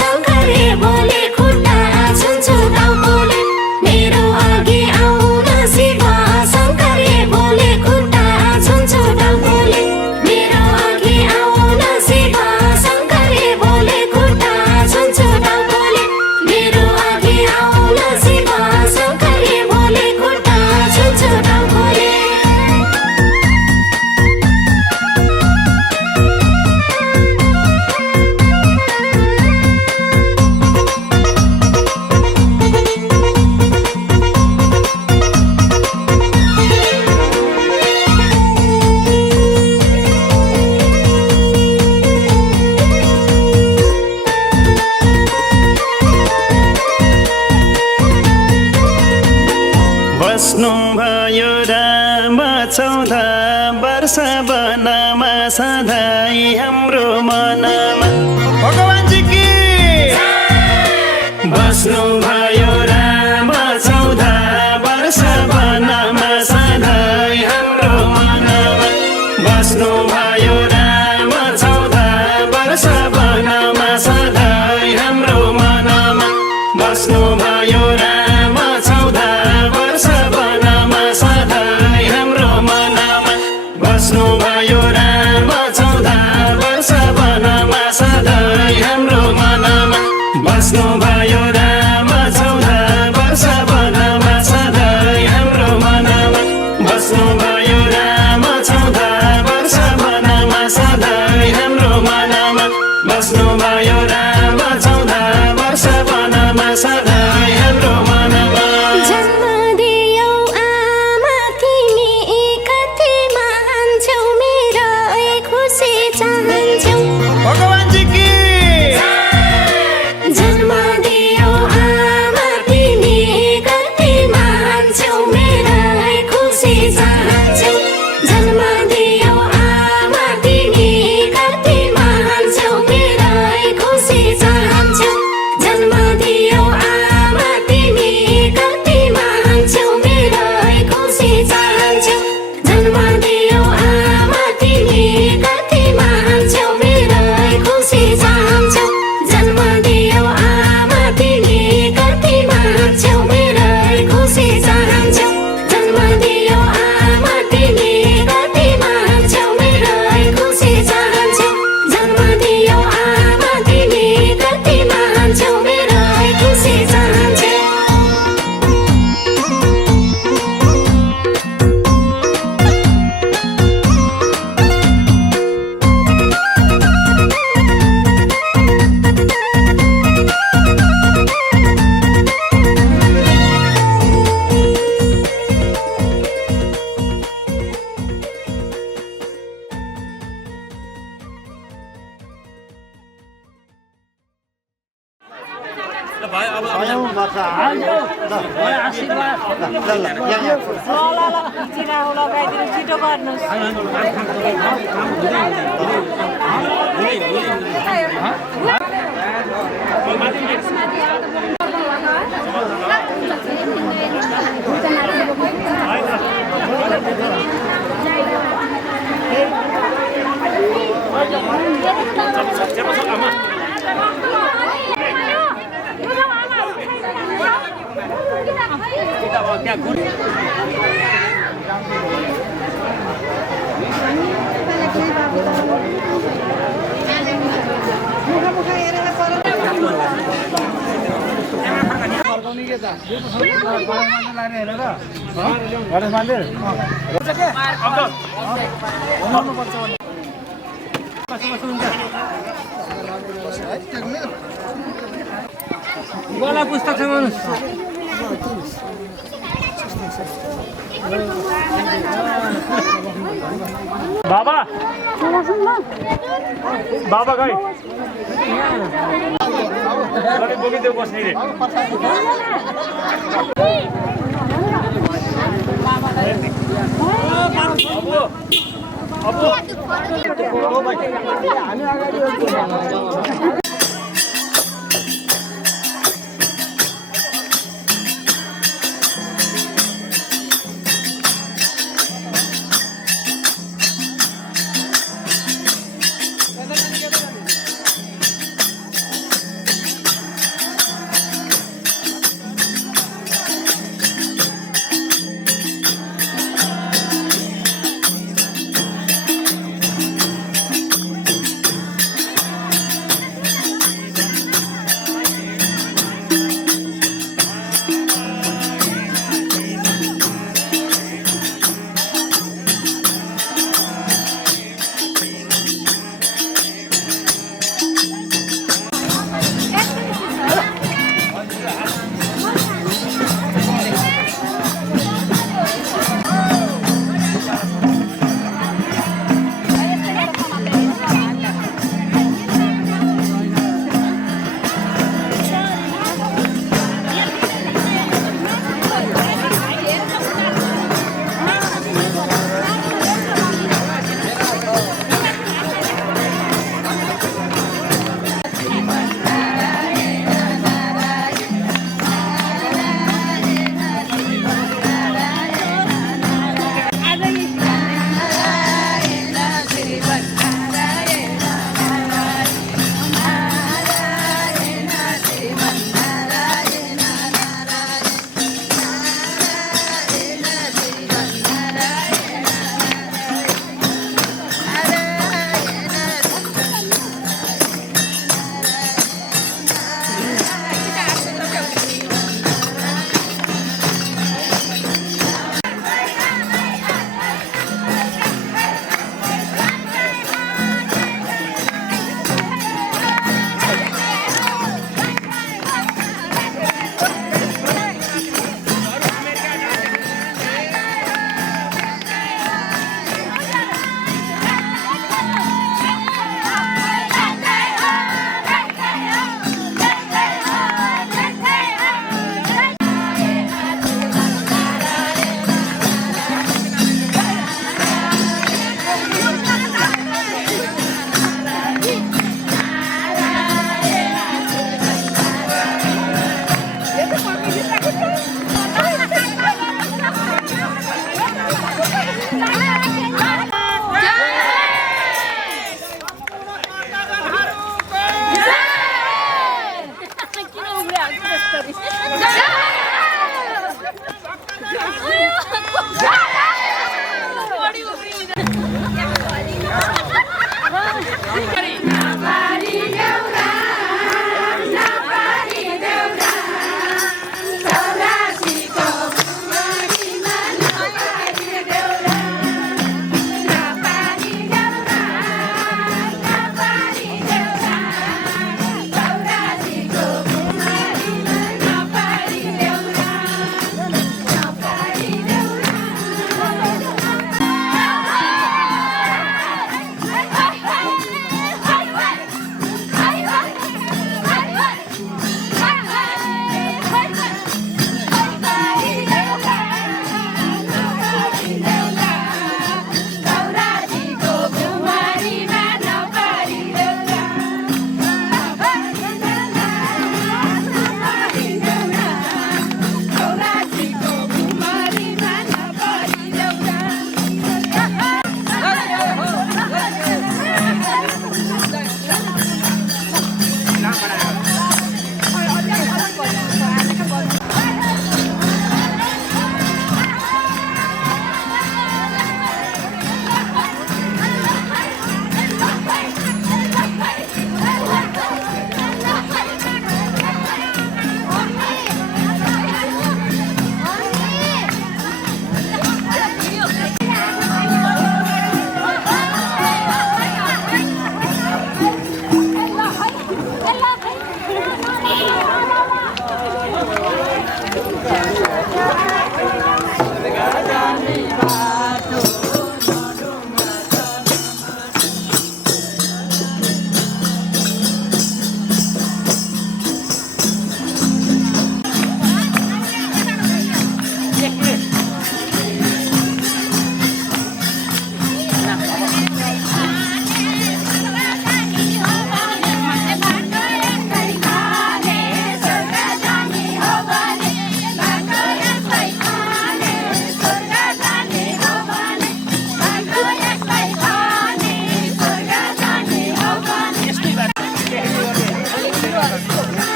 शङ्करे भोले खुट्टा छुन्छ टाउकोले मेरो अघि आउन शिव शङ्करे भोले खुट्टा छुन्छ टाउकोले मेरो अघि आउन शिव शङ्करे भोले खुट्टा छुन्छ टाउकोले मेरो अघि आउन शिव शङ्करे भोले खुट्टा छुन्छ टाउकोले बस्नु भयो राम 14 वर्ष वनमा सधैँ हाम्रो मनमा भगवानजी की बस्नु भयो राम 14 वर्ष वनमा सधैँ हाम्रो मनमा बस्नु भयो राम 14 वर्ष वनमा सधैँ हाम्रो मनमा बस्नु भयो राम 14 वर्ष वनमा सधैँ हाम्रो मनमा बस्नु भयो राम 14 वर्ष वनमा सधैँ हाम्रो मनमा बस्नु भयो राम 14 वर्ष वनमा सधैँ हाम्रो मनमा बस्नु भयो राम 14 वर्ष वनमा सधैँ हाम्रो मनमा बस्नु भयो राम 14 वर्ष वनमा सधैँ हाम्रो मनमा जन्म दियौ आमा तिमी कति मान्छौ मेरो खुसी चाहन्छौ भगवानजी की जन्म दियौ आमा तिमी कति मान्छौ मेरो खुसी चाहन्छौ जन्म दियौ आमा तिमी कति मान्छौ मेरो खुसी चाहन्छौ जन्म दियौ आमा तिमी कति मान्छौ मेरो खुसी चाहन्छौ जन्म दियौ आमा तिमी कति मान्छौ मेरो खुसी चाहन्छौ जन्म दियौ आमा तिमी कति मान्छौ मेरो खुसी चाहन्छौ जन्म दियौ आमा तिमी कति मान्छौ मेरो खुसी चाहन्छौ जन्म दियौ आमा तिमी कति मान्छौ मेरो खुसी चाहन्छौ छिटो गर्नुहोस् बाबा बाबा खै अलिक बोकिदेऊ बस्ने रे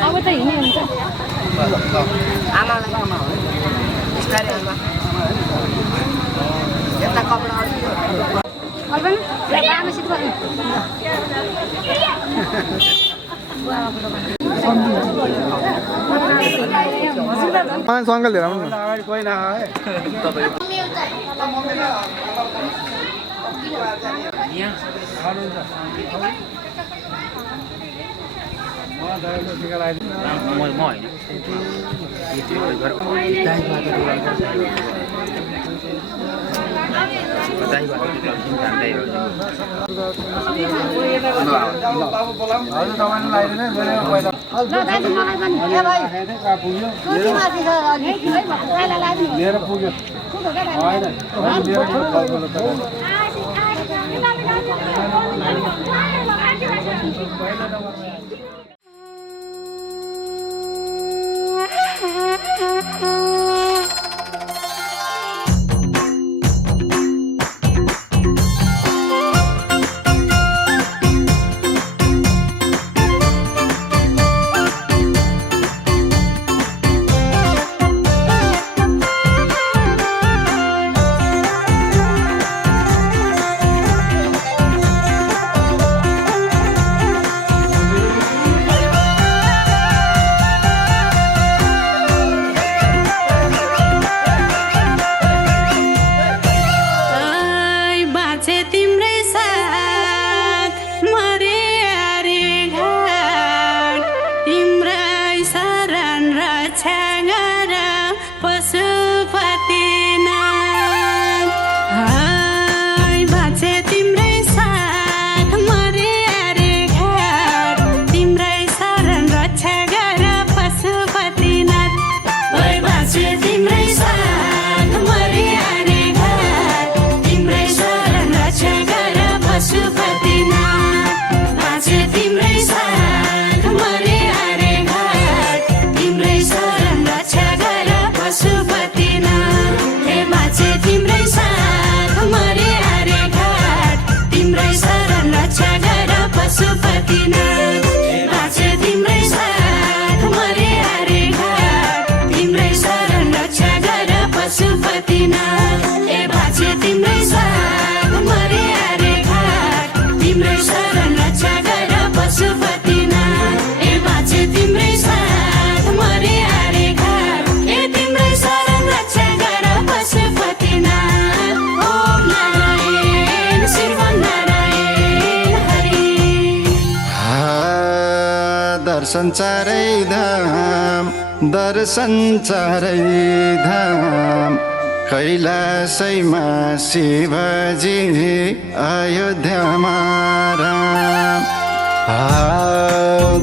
अब त हिँड्ने हुन्छ अङ्कल लिएर आउनु दर्शन चारै धाम दर्शन चारै धाम कैलाशैमा शिवजी अयोध्यामा राम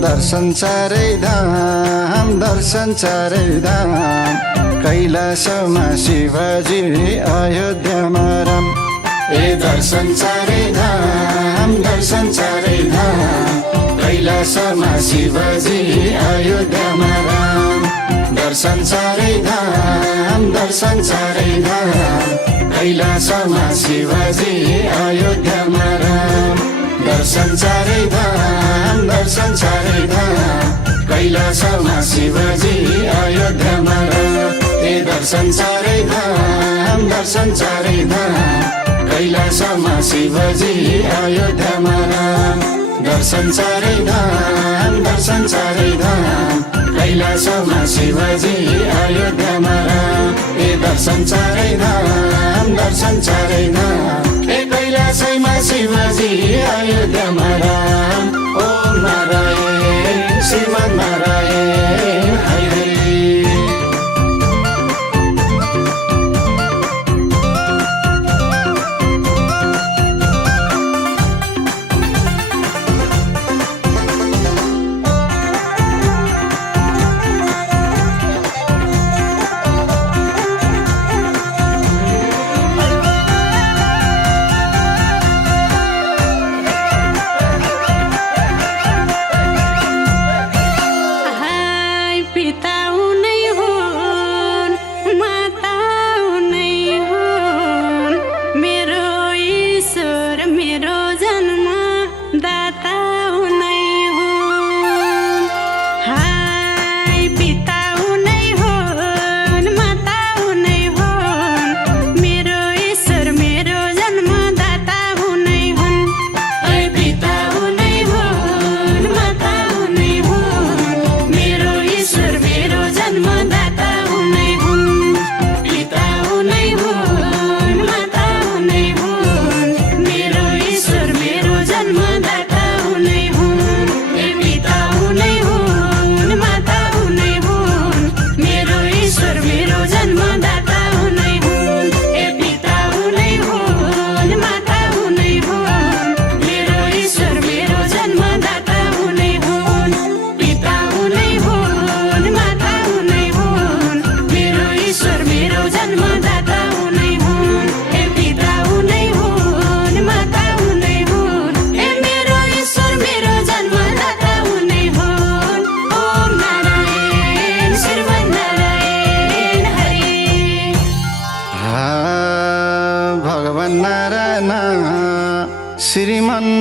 दर्शन चारै धाम दर्शन चारै धाम कैलाशमा शिवजी अयोध्यामा राम दर्शन चारै धाम दर्शन चारै धाम कैलाशमा शिवजी अयोध्यामा राम दर्शन चारै धाम दर्शन चारै धाम कैलाशमा शिवजी अयोध्यामा राम दर्शन चारै धाम दर्शन चारै धाम कैलाशमा शिवजी अयोध्यामा राम दर्शन चारै धाम दर्शन चारै धाम कैलाशमा शिवजी अयोध्यामा राम दर्शन चारै धाम दर्शन चारै धाम कैलाशमा शिवजी अयोध्यामा राम दर्शन चारै धाम दर्शन चारै धाम कैलाशैमा शिवजी अयोध्यामा राम ओम नारायण श्रीमन् नारायण हरे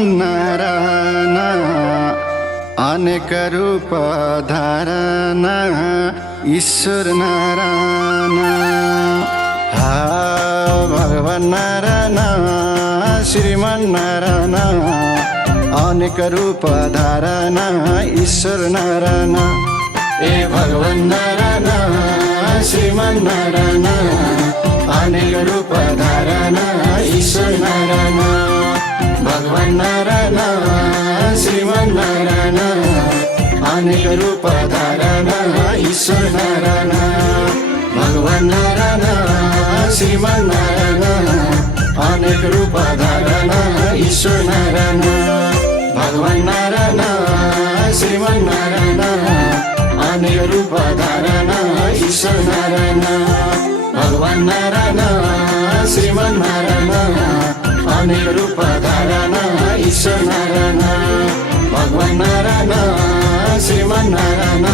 श्रीमन्नारायण अनेक रूप धारण ईश्वर नारायण भगवान नारायण श्रीमन्नारायण अनेक रूप धारण ईश्वर नारायण भगवान नारायण श्रीमन्नारायण अनेक रूप धारण ईश्वर नारायण भगवान नारायण श्रीमन्नारायण अनेक रूप धारण ईश्वर नारायण भगवान नारायण श्रीमन्नारायण अनेक रूप धारण ईश्वर नारायण भगवान नारायण श्रीमन्नारायण अनेक रूप धारण ईश्वर नारायण भगवान नारायण श्रीमन्नारायण अनेक रूप धारण ईश्वर नारायण भगवान नारायण श्रीमन्नारायण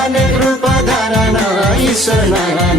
अनेक रूप धारण ईश्वर नारायण